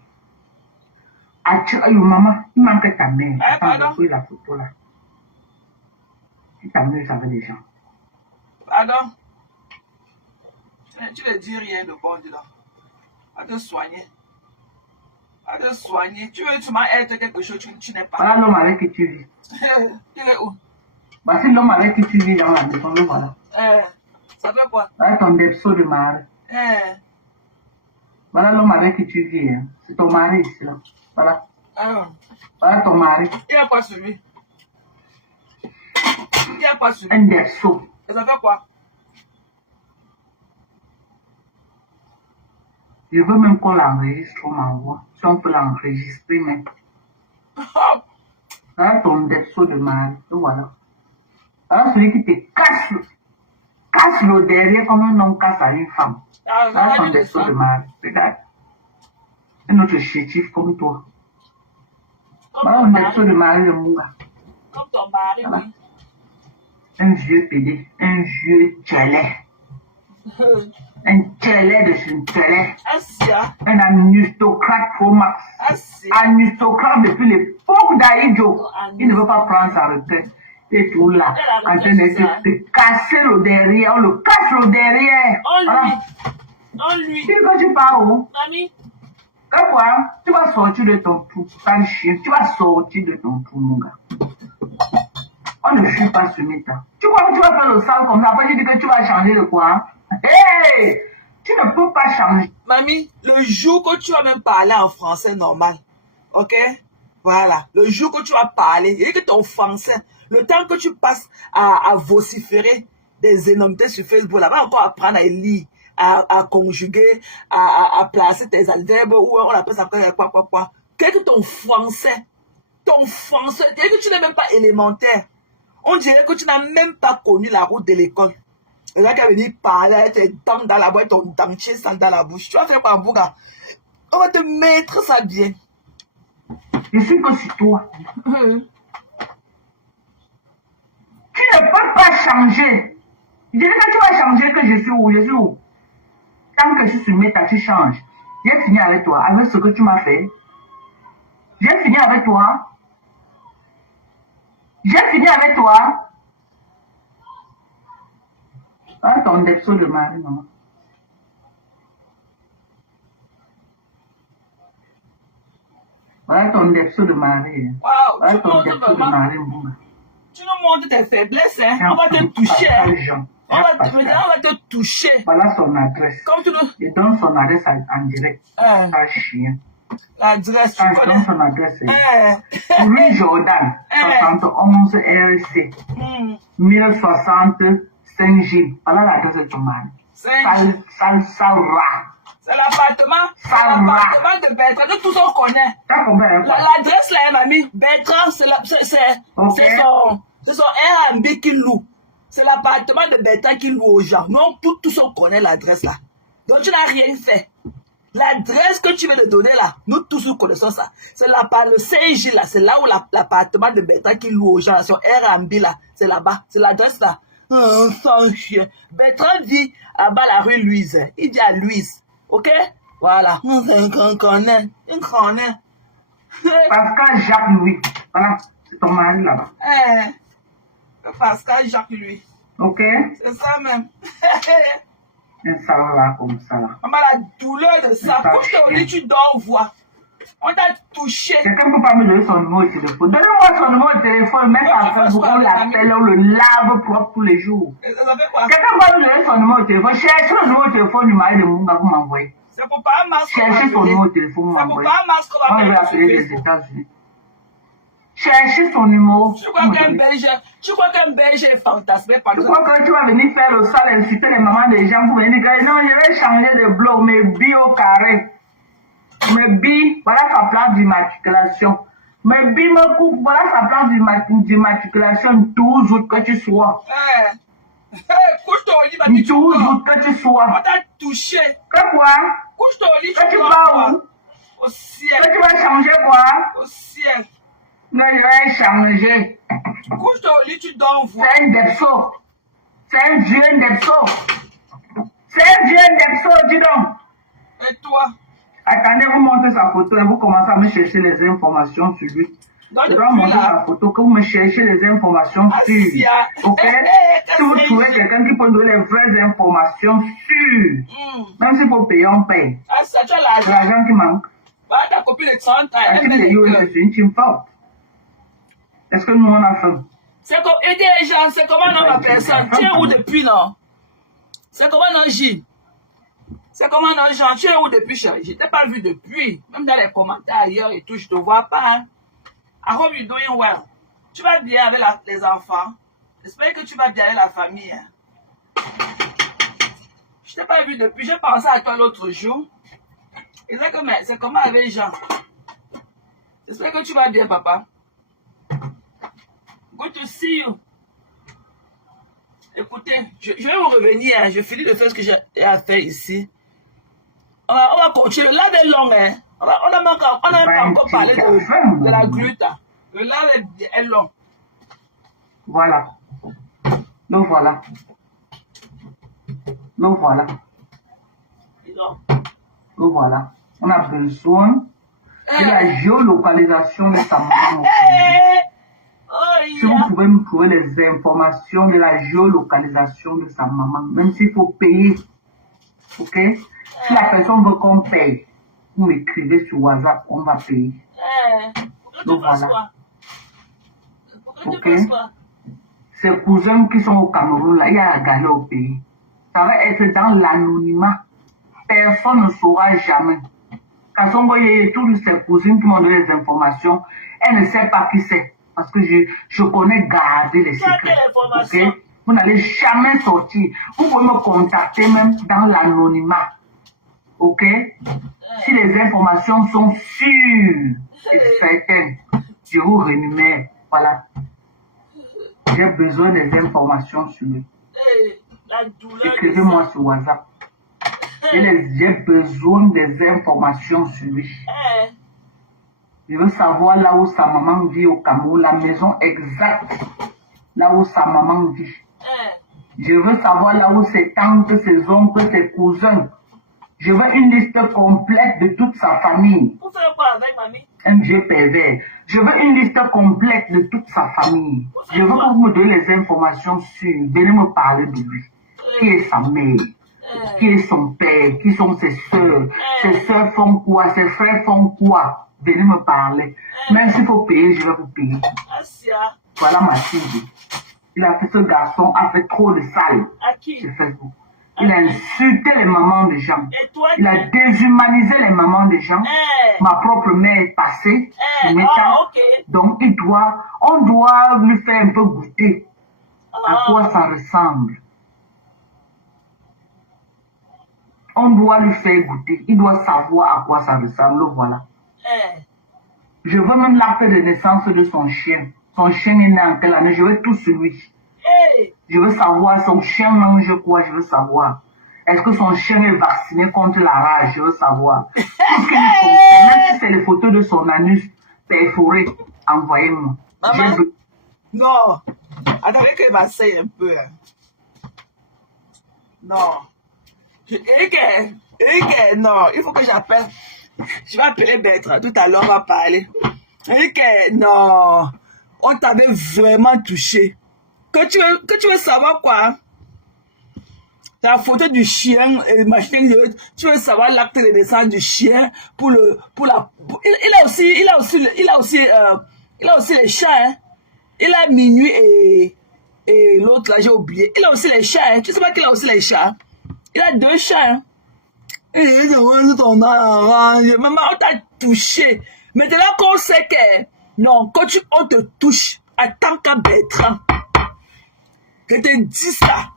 Maman, il manque ta mère. Attends, j'ai pris la photo là. Tu t'amuses avec les gens. Pardon? Tu ne dis rien de bon, dis donc. À te soigner. À te soigner. Tu veux seulement être quelque chose que tu n'es pas. Voilà l'homme avec qui tu vis. Il est où? Bah, si l'homme avec qui tu vis dans la maison, le voilà. Ça fait quoi? Voilà ton depso de mari. Voilà l'homme avec qui tu vis. Hein. C'est ton mari ici. Là. Voilà. Voilà ton mari. Il a pas suivi. Il a pas suivi. Un depso. Ça fait quoi? Je veux même qu'on l'enregistre, on m'envoie. Si on peut l'enregistrer même. Voilà ton depso de mari. Voilà. Voilà celui qui te casse le derrière comme un homme casse à une femme. Voilà ton depso de mari. Regarde. Un autre chétif comme toi. Voilà un depso de mari de mon gars. Comme ton mari, voilà. Oui. Un vieux pédé, un vieux tchelé. Un tchelé de son tchelé. Un aristocrate pro max. Aristocrate depuis l'époque d'Aïdjo. Il ne veut pas prendre sa retraite. Et tout là, en train de te casser le derrière. On le casse le derrière. On lui. Tu dis que tu parles où? Mamie. Quoi? Tu vas sortir de ton trou. Pas chien. Tu vas sortir de ton trou, mon gars. On ne fuit pas ce méta. Tu crois que tu vas faire le sang comme ça, après tu dis que tu vas changer de quoi? Hey! Tu ne peux pas changer. Mamie, le jour que tu vas même parler en français normal, ok? Voilà. Le jour que tu vas parler, et que ton français, le temps que tu passes à vociférer des énormités sur Facebook, là, va encore apprendre à lire, à conjuguer, à placer tes adverbes, ou on appelle ça quoi. Quel que ton français, dès que tu n'es même pas élémentaire, on dirait que tu n'as même pas connu la route de l'école. Et là, quand venir parler avec tes dents dans la bouche, ton dentier sale dans la bouche, tu vas faire quoi, Bouga? On va te mettre ça bien. Je suis que sur toi. Tu ne peux pas changer. Je dis que tu vas changer, que je suis où? Tant que je suis sur Meta, tu changes. J'ai fini avec toi, avec ce que tu m'as fait. J'ai fini avec toi. Ah, ton depso de mari, maman. Voilà ton depso de mari. Wow, voilà ton depso de mari, maman. Tu nous montres tes faiblesses, hein? On va te toucher. On va te toucher. Voilà son adresse. Comme tu nous... Il donne son adresse en direct. Un chien. L'adresse, tu connais? Donne son adresse. Louis Jordan, 71 RC. 1060 Saint-Gilles. Voilà l'adresse de ton mari. Salra. C'est l'appartement de Bertrand. Nous tous on connaît. L'adresse là, mamie. Bertrand, c'est son Airbnb qui loue. C'est l'appartement de Bertrand qui loue aux gens. Nous tous on connaît l'adresse là. Donc tu n'as rien fait. L'adresse que tu veux te donner là, nous tous nous connaissons ça. C'est le Saint-Gilles là, c'est là où l'appartement de Bertrand qui loue aux gens, son Airbnb là, c'est là-bas, c'est l'adresse là. Oh, sans chien. Bertrand dit à bas la rue Louise, il dit à Louise, ok? Voilà. On connaît. Pascal Jacques Louis, voilà, c'est ton mari là-bas. Pascal Jacques Louis. Ok? C'est ça même. Un salon là comme ça là. Maman, la douleur de ça. Quand tu te dis, tu dors, vois. On t'a touché. Quelqu'un ne peut pas me donner son numéro de téléphone. Donnez-moi son numéro de téléphone, même à Facebook, on l'appelle, on le lave propre tous les jours. Quelqu'un peut me donner son numéro de téléphone. Cherchez le numéro de téléphone du mari de Munga, vous m'envoyez. C'est pour pas un masque. Cherchez son numéro de téléphone, vous m'envoyez. C'est pour pas un masque. On va appeler les États-Unis. Cherchez son numéro. Tu crois qu'un Belge est fantasmé par tu crois que tu vas venir faire le sale, insulter les mamans des gens pour venir dire non, je vais changer de bloc, mais bi au carré. Mais bi, voilà sa place d'immatriculation. Mais bi me coupe, voilà sa place d'immatriculation 12 août que tu sois. 12 août que tu sois. On t'a touché. Que quoi? Couche ton lit, que tu vas où? Au ciel. Que tu vas changer quoi? Au ciel. Non, je vais changer. Couche ton lit, tu dors, vous. C'est un depso. C'est un vieux depso. C'est un vieux depso, dis donc. Et toi? Attendez, vous montrez sa photo et vous commencez à me chercher les informations sur lui. Je dois montrer sa photo, que vous me cherchez les informations sûres. Ok? Si vous trouvez quelqu'un qui peut donner les vraies informations sûres, même s'il faut payer, on paye. C'est l'argent qui manque. Ta copine de 30 ans, elle est une team forte. Est-ce que nous on a faim? C'est comme aider les gens, c'est comme un homme à personne. Tu es où depuis, non? C'est comme un J. C'est comme un ange, tu es où depuis, chérie? Je t'ai pas vu depuis. Même dans les commentaires ailleurs et tout, je te vois pas. Hein. I hope you're doing well. Tu vas bien avec les enfants. J'espère que tu vas bien avec la famille. Hein. Je t'ai pas vu depuis. J'ai pensé à toi l'autre jour. Exactement, c'est comment avec Jean. J'espère que tu vas bien, papa. Good to see you. Écoutez, je vais vous revenir. Hein. Je finis de faire ce que j'ai à faire ici. On va continuer. Le live est long. Hein. On n'a pas encore parlé de la glute. Le live est long. Voilà. Donc voilà. Donc voilà. Donc voilà. On a besoin de la géolocalisation de sa maman. Si vous pouvez me trouver les informations de la géolocalisation de sa maman, même s'il faut payer, ok? Si la personne veut qu'on paye, vous m'écrivez sur WhatsApp, on va payer. Donc voilà. Ok? Ces cousins qui sont au Cameroun, là, il y a la galère au pays. Ça va être dans l'anonymat. Personne ne saura jamais. Quand on voit toutes ces cousines qui m'ont donné les informations, elle ne sait pas qui c'est. Parce que je connais garder les secrets. Okay? Vous n'allez jamais sortir. Vous pouvez me contacter même dans l'anonymat. Ok? Si les informations sont sûres et certaines, je vous rémunère. Voilà. J'ai besoin des informations sur eux. Écrivez-moi sur WhatsApp. J'ai besoin des informations sur lui. Je veux savoir là où sa maman vit au Cameroun, la maison exacte, là où sa maman vit. Je veux savoir là où ses tantes, ses oncles, ses cousins. Je veux une liste complète de toute sa famille. Vous faites quoi avec mamie? Un Dieu pervers. Je veux une liste complète de toute sa famille. Je veux que vous me donnez les informations sûres. Venez me parler de lui. Qui est sa mère? Qui est son père? Qui sont ses soeurs? Ses soeurs font quoi? Ses frères font quoi? Venez me parler. Même s'il faut payer, je vais vous payer. Voilà ma fille. Ce garçon a fait trop de sale sur Facebook. Il a insulté les mamans des gens. Il a déshumanisé les mamans des gens. Ma propre mère est passée. Donc on doit lui faire un peu goûter à quoi ça ressemble. On doit lui faire goûter. Il doit savoir à quoi ça ressemble. Voilà. Je veux même l'acte de naissance de son chien. Son chien est né en quelle année? Je veux tout sur lui. Je veux savoir, son chien mange quoi? Je veux savoir. Est-ce que son chien est vacciné contre la rage? Je veux savoir. Tout ce qui me concerne, même si c'est les photos de son anus perforé, envoyez-moi. Non. Attendez qu'il m'asseye un peu. Non. Eric, non. Il faut que j'appelle. Je vais appeler Bertrand. Tout à l'heure, on va parler. Eric, non. On t'avait vraiment touché. Que tu veux savoir quoi? La photo du chien, tu veux savoir l'acte de naissance du chien il a aussi les chats, hein. Il a Minuit et l'autre là, j'ai oublié. Il a aussi les chats, hein. Tu sais pas qu'il a aussi les chats? Il a 2 chats, hein. Maman, on t'a touché. Maintenant qu'on sait que, non, quand on te touche, attends qu'à Bertrand. Je te dis ça.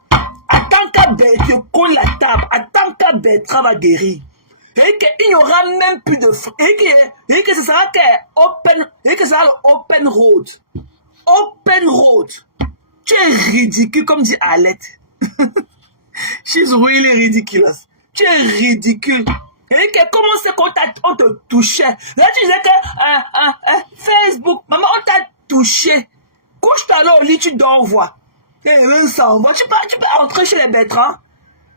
Attends qu'à Bertrand colle la table. Attends qu'à Bertrand va guérir. Et qu'il n'y aura même plus de... Et que ce sera open road. Open road. Tu es ridicule, comme dit Alette. She's really ridiculous. Tu es ridicule. Et que comment c'est qu'on te touchait? Là, tu disais que Facebook, maman, on t'a touché. Couche-toi là au lit, tu dors, voir. Et Vincent, tu peux entrer chez les Bertrand.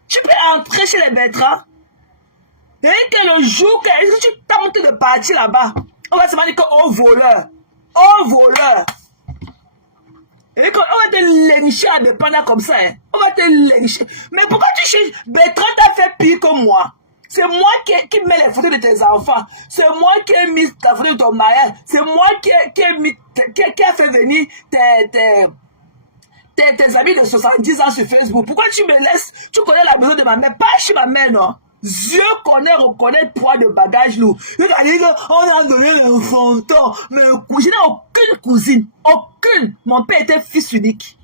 Tu peux entrer chez les Bertrand. Et que le jour que tu tentes de partir là-bas, on va se dire qu'au voleur. Au voleur. Et qu'on va te lyncher à Bépanda comme ça. Hein. On va te lyncher. Mais pourquoi tu cherches? Bertrand t'a fait pire que moi. C'est moi qui mets les photos de tes enfants. C'est moi qui ai mis la photo de ton mariage. C'est moi qui a fait venir tes amis de 70 ans sur Facebook. Pourquoi tu me laisses? Tu connais la maison de ma mère. Pas chez ma mère, non. Dieu reconnaît poids de bagages lourds. Regardez, on a donné l'enfantin. Mais je n'ai aucune cousine. Aucune. Mon père était fils unique.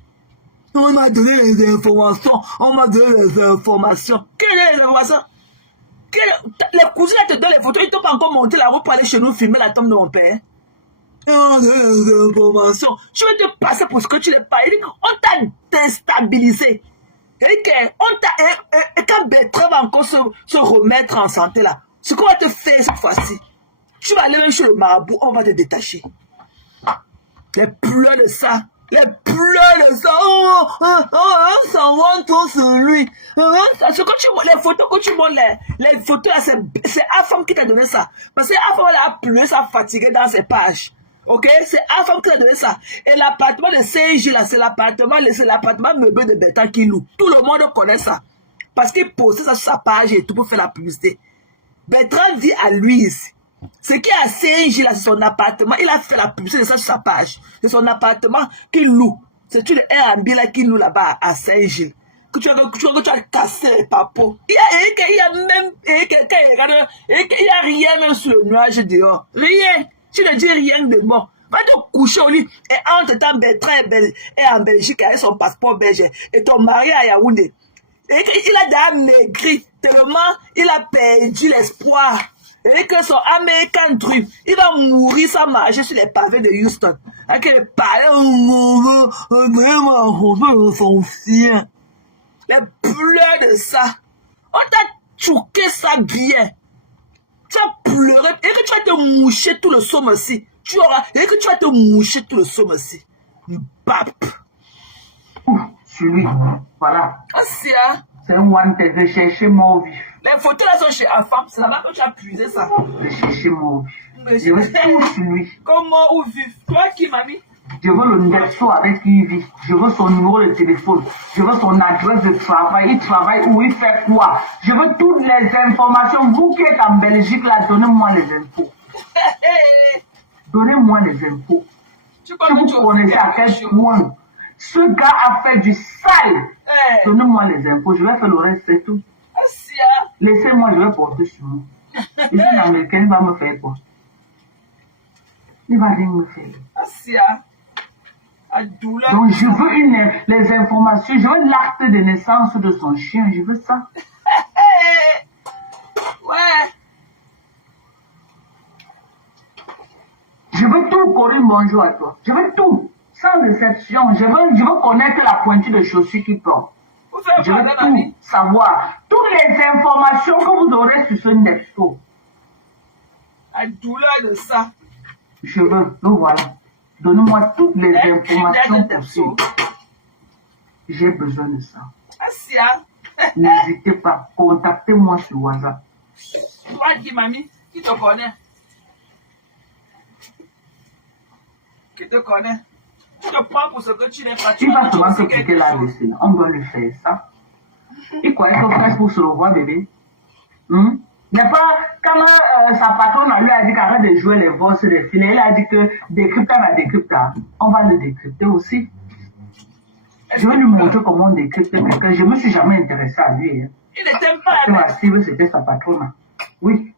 On m'a donné les informations. On m'a donné les informations. Quelles sont les informations? Les cousines te donnent les photos. Ils t'ont pas encore monté la route pour aller chez nous filmer la tombe de mon père. On donne les informations. Tu veux te passer pour ce que tu n'es pas. On t'a déstabilisé. Et quand Bertrand va encore se remettre en santé là, ce qu'on va te faire cette fois-ci, tu vas aller même chez le marabout, on va te détacher. Les pleurs de ça. Les pleurs de ça. On s'en va tous sur lui. Les photos que tu montres, les photos là, c'est Afam qui t'a donné ça. Parce que Afam a pleuré, ça fatigué dans ses pages. Ok, c'est Afam qui t'a donné ça. Et l'appartement de Saint-Gilles là, c'est l'appartement meublé de Bertrand qui loue. Tout le monde connaît ça. Parce qu'il postait ça sur sa page et tout pour faire la publicité. Bertrand dit à Louise, ce qui est à Saint-Gilles là, c'est son appartement. Il a fait la publicité de ça sur sa page. C'est son appartement qu'il loue. C'est une Airbnb là qu'il loue là-bas à Saint-Gilles. Que tu as cassé les papos. Il y a même quelqu'un, il y a rien même sur le nuage dehors. Rien. Tu ne dis rien de bon. Va te coucher au lit. Et entre-temps, Bertrand est en Belgique avec son passeport belge. Et ton mari à Yaoundé. Et il a déjà maigri. Tellement il a perdu l'espoir. Et que son American Dream, il va mourir sans marcher sur les pavés de Houston. Avec les palais, vraiment, son chien. Les pleurs de ça. On t'a chouqué ça bien. Tu as pleuré et que tu vas te moucher tout le somme aussi. Et que tu vas te moucher tout le somme aussi. Bap. Celui, voilà. C'est un one te rechercher mort vif. Les photos là sont chez Afam, c'est là-bas que tu as puisé ça. Rechercher mort vif. Je veux tout sur lui. Comment ou vif? Toi qui, mamie? Je veux le numéro avec qui il vit. Je veux son numéro de téléphone. Je veux son adresse de travail. Il travaille où, il fait quoi. Je veux toutes les informations. Vous qui êtes en Belgique, là, donnez-moi les infos. Donnez-moi les infos. Si vous connaissez à quel point ce gars a fait du sale, donnez-moi les infos. Je vais faire le reste, c'est tout. Laissez-moi, je vais porter sur moi. Et si l'Américain, il va me faire quoi? Il va rien me faire. Donc je veux les informations, je veux l'acte de naissance de son chien, je veux ça. Ouais. Je veux tout, Corinne, bonjour à toi. Je veux tout, sans exception. Je veux connaître la pointure de chaussures qu'il porte. Je veux tout savoir. Toutes les informations que vous aurez sur ce Nexto. La douleur de ça. Je veux, donc voilà. Donnez-moi toutes les informations possibles. J'ai besoin de ça. N'hésitez pas. Contactez-moi sur WhatsApp. Toi qui, mamie, qui te connaît? Qui te connaît? Tu te prends pour ce que tu n'es pas. Il va seulement se quitter la vaisselle. On doit lui faire ça. Il croyait que frère pour se revoir, bébé. N'est pas, quand sa patronne lui a dit qu'arrête de jouer les voix sur les filets, il a dit que décrypta la décrypta. On va le décrypter aussi. Je vais lui montrer comment on décrypte quelqu'un. Je ne me suis jamais intéressé à lui. Il ne t'aime pas. Parce que ma cible, c'était sa patronne. Oui.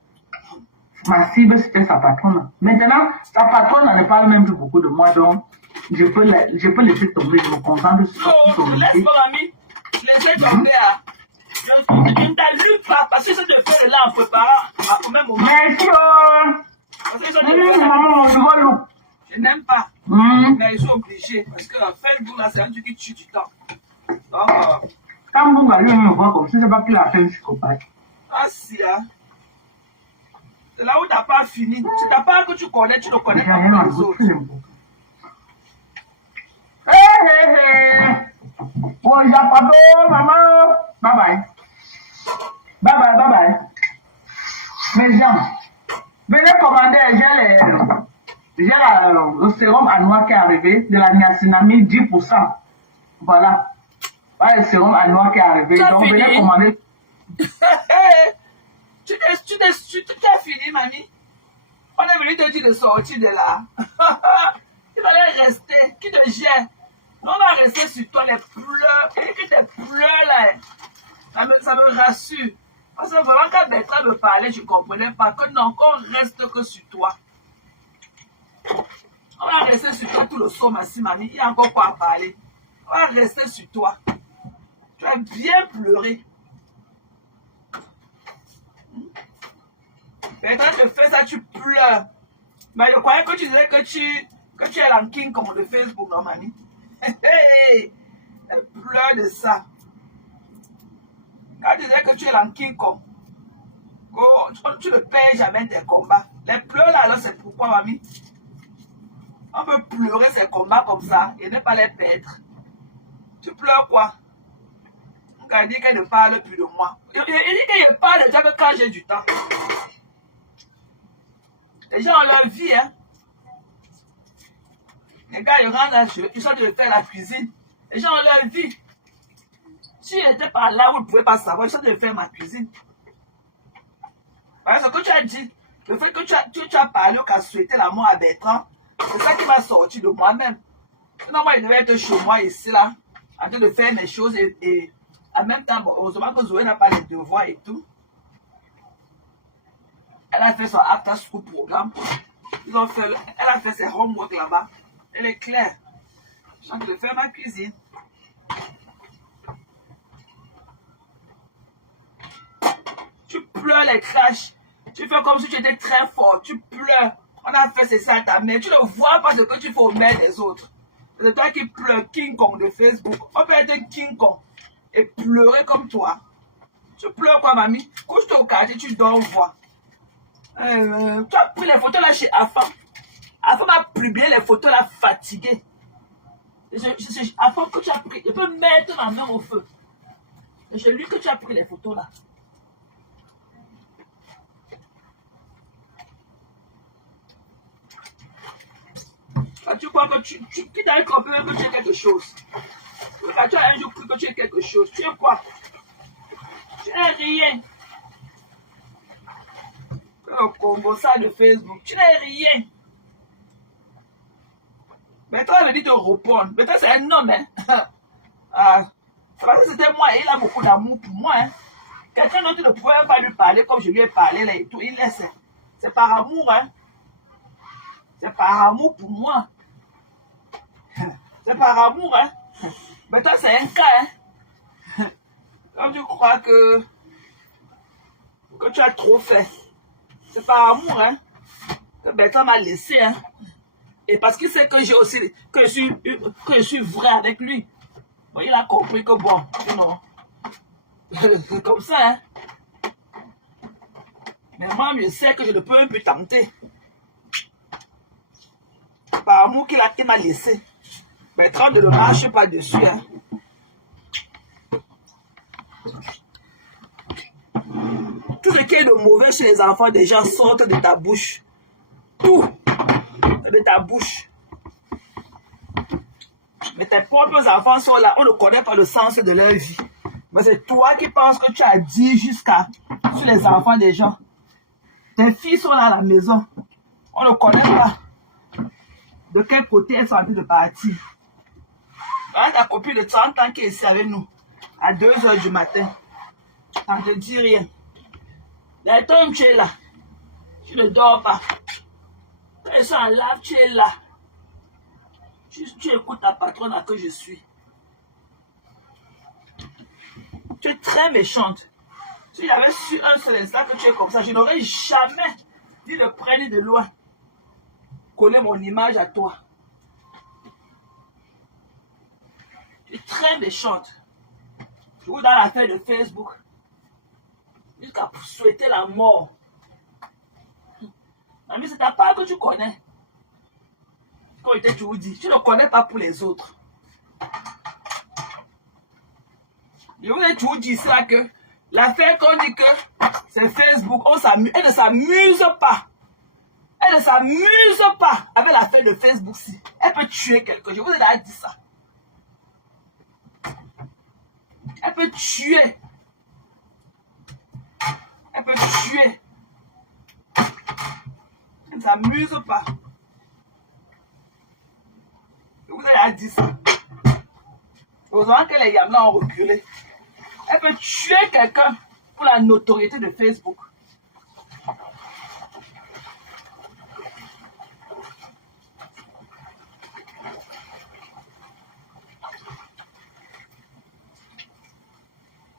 Ma cible, c'était sa patronne. Maintenant, sa patronne ne parle même plus beaucoup de moi, donc je peux laisser tomber. Je me concentre sur son métier. Laisse-moi, mamie. Laissez tomber. Je ne t'allume pas parce que ça te fait là en préparant au même moment. Merci. Je n'aime pas. Mais ils sont obligés parce que Facebook là, c'est un truc qui tue du temps. Donc, quand vous allez me voir comme ça, c'est pas qu'il a fait un psychopathe. C'est là où tu n'as pas fini. Tu n'as pas que tu connais, tu ne connais pas les autres. Oh, il n'y a pas de maman. Bye bye. Bye bye, bye bye. Mes gens, venez commander, j'ai le sérum à noix qui est arrivé, de la niacinamide 10%. Voilà. Voilà le sérum à noix qui est arrivé. Donc venez commander. Tu t'es fini, mamie. On est venu te dire de sortir de là. Il fallait rester. Qui te gère? On va rester sur toi, les pleurs. Et que tes pleurs là, ça me rassure. Parce que vraiment, quand Bertrand me parlait, je ne comprenais pas que non, qu'on reste que sur toi. On va rester sur toi tout le soir, mamie. Il y a encore quoi à parler. On va rester sur toi. Tu as bien pleuré. Bertrand te fait ça, tu pleures. Mais je croyais que tu disais que tu es la King Kong de Facebook, non, mamie? Elle pleure de ça. Quand tu disais que tu es la King Kong, tu ne perds jamais tes combats. Les pleurs là, alors c'est pourquoi, mamie? On peut pleurer ces combats comme ça et ne pas les perdre. Tu pleures quoi? On a dit qu'elle ne parle plus de moi. Il dit qu'elle parle déjà que quand j'ai du temps. Les gens ont leur vie, hein. Les gars, ils rentrent là, ils sont de faire la cuisine. Les gens ont leur vie. Si j'étais par là, vous ne pouvez pas savoir, ils sont de faire ma cuisine. Parce que ce que tu as dit, le fait que tu as parlé qu'à souhaiter la mort à Bertrand, c'est ça qui m'a sorti de moi-même. Sinon, moi, il devait être chez moi ici, là, en train de faire mes choses et en même temps, bon, heureusement que Zoé n'a pas les devoirs et tout. Elle a fait son after school programme. Elle a fait ses homework là-bas. Elle est claire. Je suis en train de faire ma cuisine. Tu pleures les crashs. Tu fais comme si tu étais très fort. Tu pleures. On a fait ça à ta mère. Tu ne vois pas ce que tu fais aux mères des autres. C'est toi qui pleures, King Kong de Facebook. On peut être King Kong et pleurer comme toi. Tu pleures quoi, mamie? Couche-toi au quartier, tu dors, voir. Tu as pris les photos là chez Afa. Afa m'a publié les photos là fatiguées. Afa, que tu as pris, je peux mettre ma main au feu. Et c'est lui que tu as pris les photos là. Quand tu crois que qui t'a compris que tu es quelque chose. Quand tu as un jour cru que tu es quelque chose, tu es quoi? Tu n'es rien. Le Congo, ça de Facebook, tu n'es rien. Bertrand me dit de répondre. Bertrand, c'est un homme, hein. Parce que c'était moi et il a beaucoup d'amour pour moi, hein. Quelqu'un d'autre ne pouvait pas lui parler comme je lui ai parlé là et tout. Il laisse. C'est par amour, hein. C'est par amour pour moi. C'est par amour, hein. Bertrand, c'est un cas, hein. Quand tu crois que tu as trop fait. C'est par amour, hein. Que Bertrand m'a laissé, hein. Et parce qu'il sait que j'ai aussi, que je suis vrai avec lui. Bon, il a compris que bon, non. C'est comme ça, hein. Mais moi, je sais que je ne peux même plus tenter. Par amour qu'il m'a laissé. Bertrand ne le marche pas dessus, hein. Tout ce qui est de mauvais chez les enfants des gens sortent de ta bouche. Tout de ta bouche. Mais tes propres enfants sont là. On ne connaît pas le sens de leur vie. Mais c'est toi qui penses que tu as dit jusqu'à sur les enfants des gens. Tes filles sont là à la maison. On ne connaît pas de quel côté elles sont en train de partir. Hein, ta copine de 30 ans qui est ici avec nous à 2 h du matin. Ça ne te dit rien. Les temps tu es là. Tu ne dors pas. Quand ils sont en lave, tu es là. Tu écoutes ta patronne à que je suis. Tu es très méchante. Si j'avais su un seul instant que tu es comme ça, je n'aurais jamais, ni de près ni de loin, collé mon image à toi. Tu es très méchante. Je vous dans l'affaire de Facebook. Jusqu'à souhaiter la mort. Mamie, c'est ta part que tu connais. Quand je t'ai toujours dit, tu ne connais pas pour les autres. Je vous ai toujours dit ça que l'affaire qu'on dit que c'est Facebook, elle ne s'amuse pas. Elle ne s'amuse pas avec l'affaire de Facebook. Si. Elle peut tuer quelqu'un. Je vous ai déjà dit ça. Elle peut tuer. Elle peut tuer. Elle ne s'amuse pas. Vous avez dit ça. Heureusement que les Yamla ont reculé. Elle peut tuer quelqu'un pour la notoriété de Facebook.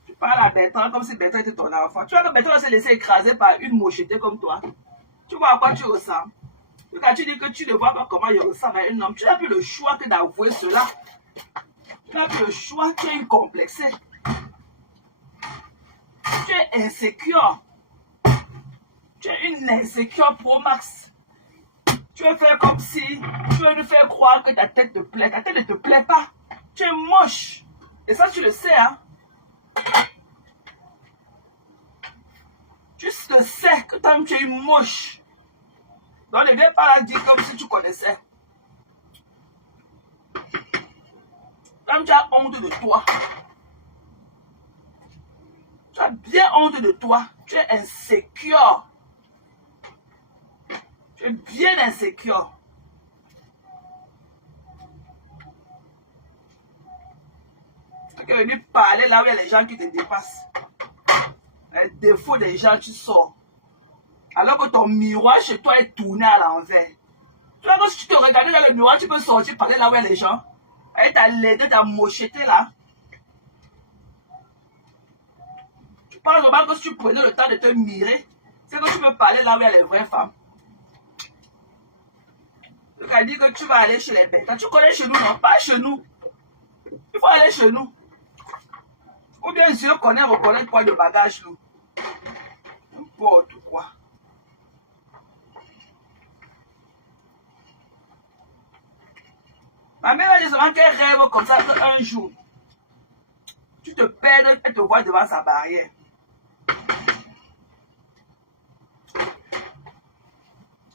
Tu parles à Bertrand comme si Bertrand était ton enfant. Tu vois que Bertrand va se laisser écraser par une mochetée comme toi. Tu vois à quoi tu ressembles. Quand tu dis que tu ne vois pas comment il ressemble à un homme, tu n'as plus le choix que d'avouer cela. Tu n'as plus le choix, tu es incomplexé. Tu es insécure. Tu es une insécure pro max. Tu veux faire comme si, tu veux nous faire croire que ta tête te plaît. Ta tête ne te plaît pas. Tu es moche. Et ça, tu le sais, hein. Tu le sais que toi, tu es moche. Donc, ne viens pas la dire comme si tu connaissais. Comme tu as honte de toi. Tu as bien honte de toi. Tu es insécure. Tu es bien insécure. Tu es venu parler là où il y a les gens qui te dépassent. Les défauts des gens, tu sors. Alors que ton miroir chez toi est tourné à l'envers. Tu vois que si tu te regardes dans le miroir, tu peux sortir parler là où il y a les gens. Avec ta laideur, ta mocheté là. Tu penses vraiment que si tu prenais le temps de te mirer, c'est que tu peux parler là où il y a les vraies femmes. Tu as dit que tu vas aller chez les bêtes. Tu connais chez nous, non? Pas chez nous. Il faut aller chez nous. Ou bien si on connaît, reconnaître quoi de bagage, nous. N'importe quoi. Ma mère a dit seulement qu'elle rêve comme ça qu'un jour, tu te perds et te vois devant sa barrière.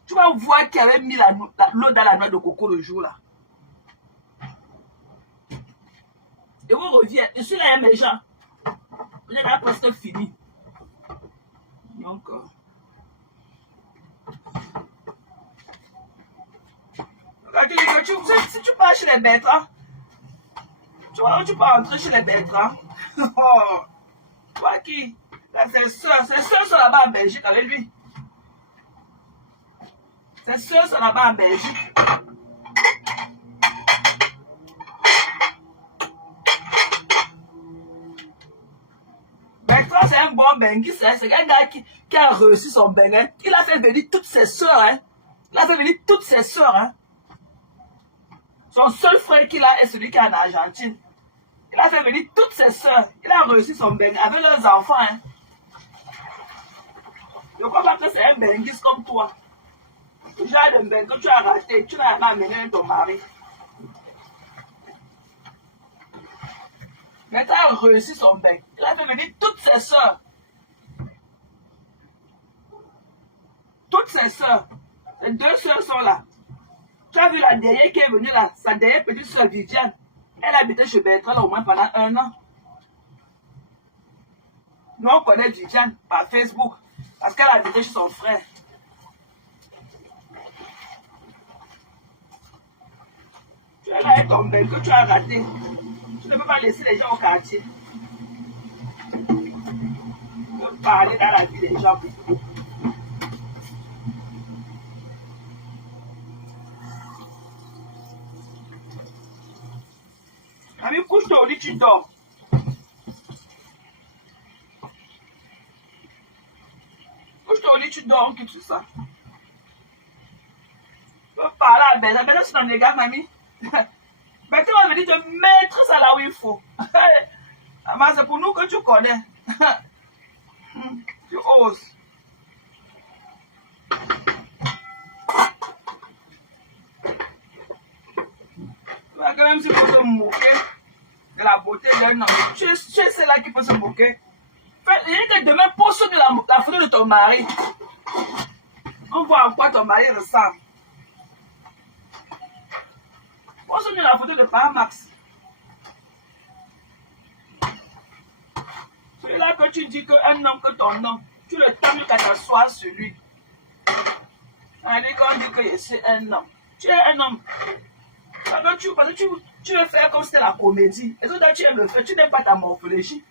Tu vas voir qu'il avait mis l'eau dans la noix de coco le jour là. Et on revient. Je suis là, mes gens. On est là presque fini. Donc, si tu pars chez les Bertrand, tu vois où tu peux entrer chez les Bertrand. Oh, toi qui? Ses soeurs sont là-bas en Belgique avec lui. Ses soeurs sont là-bas en Belgique. Bertrand, c'est un bon benguis, c'est un gars qui a reçu son benguin. Il a fait venir toutes ses soeurs, hein. Il a fait venir toutes ses soeurs, hein. Son seul frère qu'il a est celui qui est en Argentine. Il a fait venir toutes ses soeurs. Il a reçu son benguin avec leurs enfants, hein. Je ne crois pas que c'est un benguis comme toi. Le genre de benguin que tu as raté, tu n'as pas amené ton mari. Mais tu as reçu son benguin. Il a fait venir toutes ses soeurs. Toutes ses soeurs. Les deux soeurs sont là. Tu as vu la dernière qui est venue là, sa dernière petite soeur Viviane. Elle habitait chez Bertrand au moins pendant 1 an. Nous on connaît Viviane par Facebook parce qu'elle habitait chez son frère. Tu es là avec ton bel que tu as raté. Tu ne peux pas laisser les gens au quartier. Tu peux parler dans la vie des gens. Ami, couche-toi au lit, tu dors. Couche-toi au lit, tu dors, on quitte tout ça. Tu peux parler à Bertrand. Bertrand, c'est dans les gars, mamie. Bertrand va venir te mettre ça là où il faut. Maman, c'est pour nous que tu connais. Tu oses. Tu vois que même si tu peux te moquer de la beauté d'un homme, tu es celle-là qui peut se moquer. Il que demain, pose la photo de ton mari. On voit à quoi ton mari ressemble. Pose la photo de Papa Max. Celui-là que tu dis qu'un homme, que ton homme, Tu le temps qu'à t'asseoir sur lui. Allez, quand on dit que c'est un homme. Tu es un homme. Parce que tu veux faire comme c'était la comédie. Et toi, tu aimes le faire. Tu n'aimes pas ta morphologie.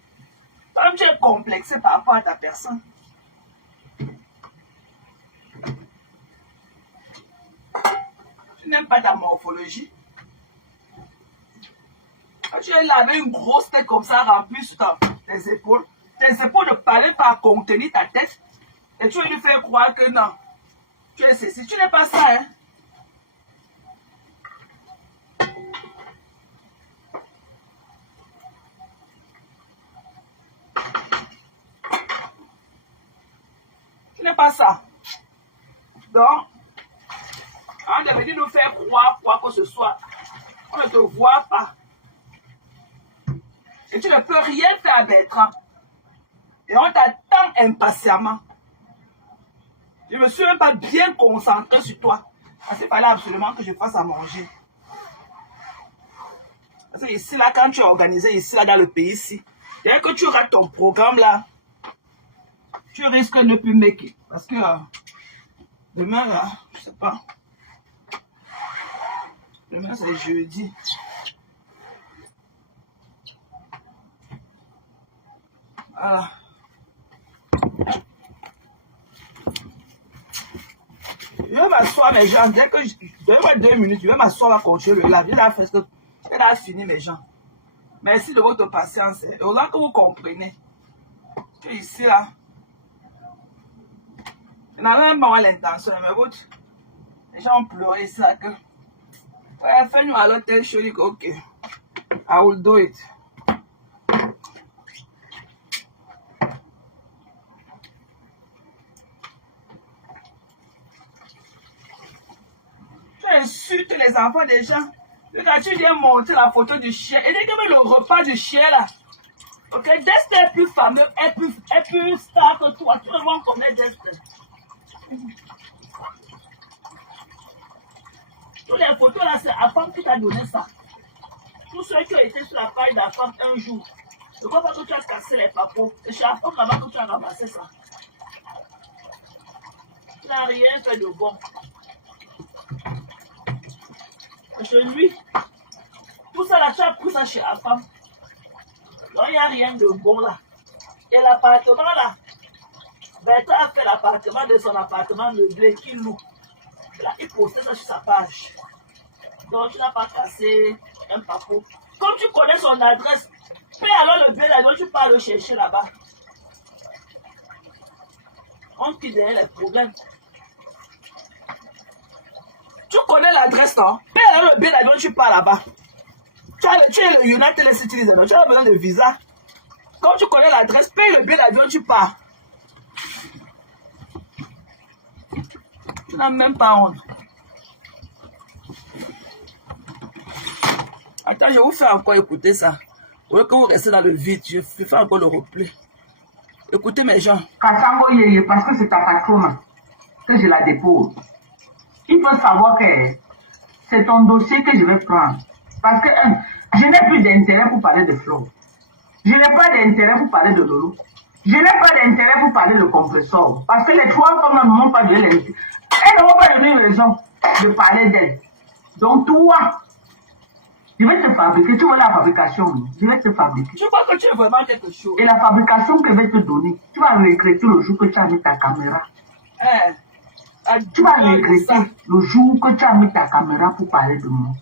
Toi, tu es complexé par rapport à ta personne. Tu n'aimes pas ta morphologie. Quand tu es là avec une grosse tête comme ça remplie sur tes épaules ne parlent pas à contenir ta tête. Et tu veux lui faire croire que non. Tu es ceci. Tu n'es pas ça, hein. Tu n'es pas ça. Donc, on est venu nous faire croire quoi que ce soit. On ne te voit pas. Et tu ne peux rien faire à Bertrand. Et on t'attend impatiemment. Je ne me suis même pas bien concentré sur toi. Parce qu'il fallait absolument que je fasse à manger. Parce que ici, là, quand tu es organisé, ici, là, dans le pays, ici, dès que tu rates ton programme, là, tu risques de ne plus make it. Parce que demain, là, je sais pas. Demain, c'est jeudi. Voilà. Je vais m'asseoir, mes gens. Dès que je donne-moi 2 minutes, je vais m'asseoir, à continuer le live. Je vais finir, mes gens. Merci de votre patience. Et au que vous comprenez que ici, là, je n'avais même pas l'intention, mais les gens ont pleuré ici, là, que ouais, fais-nous à l'hôtel, je dis ok, I will do it. Insulte les enfants des gens. Quand tu viens montrer la photo du chien, et dès que le repas du chien là, ok, Dexter est plus fameux, est plus star que toi. Tout le monde connaît Dexter. Toutes les photos là, c'est Afam qui t'a donné ça. Tous ceux qui ont été sur la page d'Afam un jour, je ne crois pas que tu as cassé les papos. Et c'est Afam là-bas que tu as ramassé ça. Tu n'as rien fait de bon. Chez lui, tout ça là, tu as pris ça chez Afam. Donc il n'y a rien de bon là. Et l'appartement là, Bertrand a fait l'appartement de son appartement meublé qu'il loue. Là, il postait ça sur sa page. Donc tu n'as pas cassé un papo. Comme tu connais son adresse, paye alors le billet là, donc tu pars le chercher là-bas. On quitte derrière les problèmes. Tu connais l'adresse, non? Paye alors le billet d'avion, tu pars là-bas. Tu es le United Citizen, donc tu as besoin de visa. Quand tu connais l'adresse, paye le billet d'avion, tu pars. Tu n'as même pas honte. Attends, je vous fais encore écouter ça. Au lieu que vous restez dans le vide, je fais encore le replay. Écoutez mes gens. Kassango Yeye, parce que c'est ta patronne que je la dépose. Il faut savoir que c'est ton dossier que je vais prendre. Parce que, je n'ai plus d'intérêt pour parler de Flo. Je n'ai pas d'intérêt pour parler de Lolo. Je n'ai pas d'intérêt pour parler de compresseur. Parce que les 3 femmes ne m'ont pas donné l'intérêt. Elles ne m'ont pas donné une raison de parler d'elles. Donc, toi, je vais te fabriquer. Tu vois la fabrication, je vais te fabriquer. Tu vois que tu es vraiment quelque chose. Et la fabrication que je vais te donner, tu vas regretter le jour que tu as mis ta caméra. Tu vas regretter le jour que tu as mis ta caméra pour parler de moi.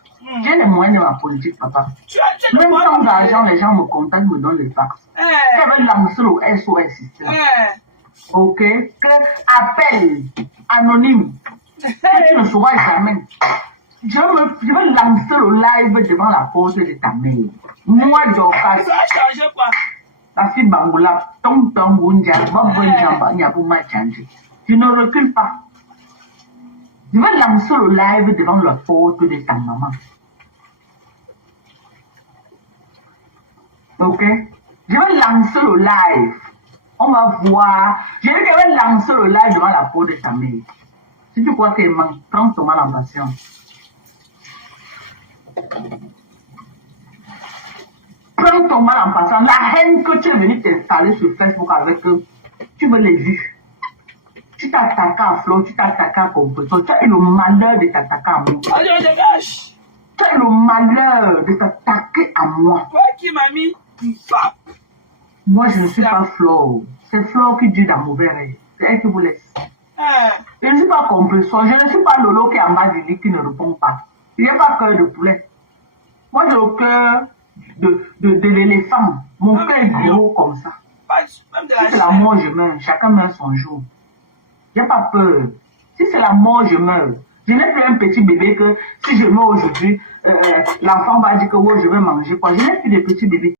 J'ai les moyens de ma politique, papa. Même sans argent, les gens me contactent, me donnent les fax. Je vais lancer le SOS système. Ok? Que appel anonyme. Tu ne sauras jamais. Je vais lancer le live devant la porte de ta mère. Moi, Dorcas. Ça a changé quoi? La fille Bangola, ton Bunja, tu ne recules pas. Je vais lancer le live devant la porte de ta maman. Ok? Je vais lancer le live. On va voir. Je vais lancer le live devant la porte de ta mère. Si tu crois qu'elle manque, prends ton mal en patience. Prends ton mal en patience. La haine que tu es venu t'installer sur Facebook avec eux, tu veux les vues. Tu t'attaques à Flo, tu t'attaques à Compressor. Tu as eu le malheur de t'attaquer à moi. Allez, dégage. Tu as eu le malheur de t'attaquer à moi. Toi qui m'as mis frappe. Moi, je ne suis pas Flo. C'est Flo qui dit la mauvaise règle. C'est elle qui vous laisse. Je ne suis pas Compressor. Je ne suis pas Lolo qui est en bas du lit qui ne répond pas. Il n'y a pas cœur de poulet. Moi, j'ai le cœur de l'éléphant. Mon cœur est gros comme ça. Si c'est la mort, je meurs. Chacun meurt son jour. Il n'y a pas peur. Si c'est la mort, je meurs. Je n'ai plus un petit bébé que si je meurs aujourd'hui, l'enfant va dire que ouais, je vais manger. Je n'ai plus de petit bébé.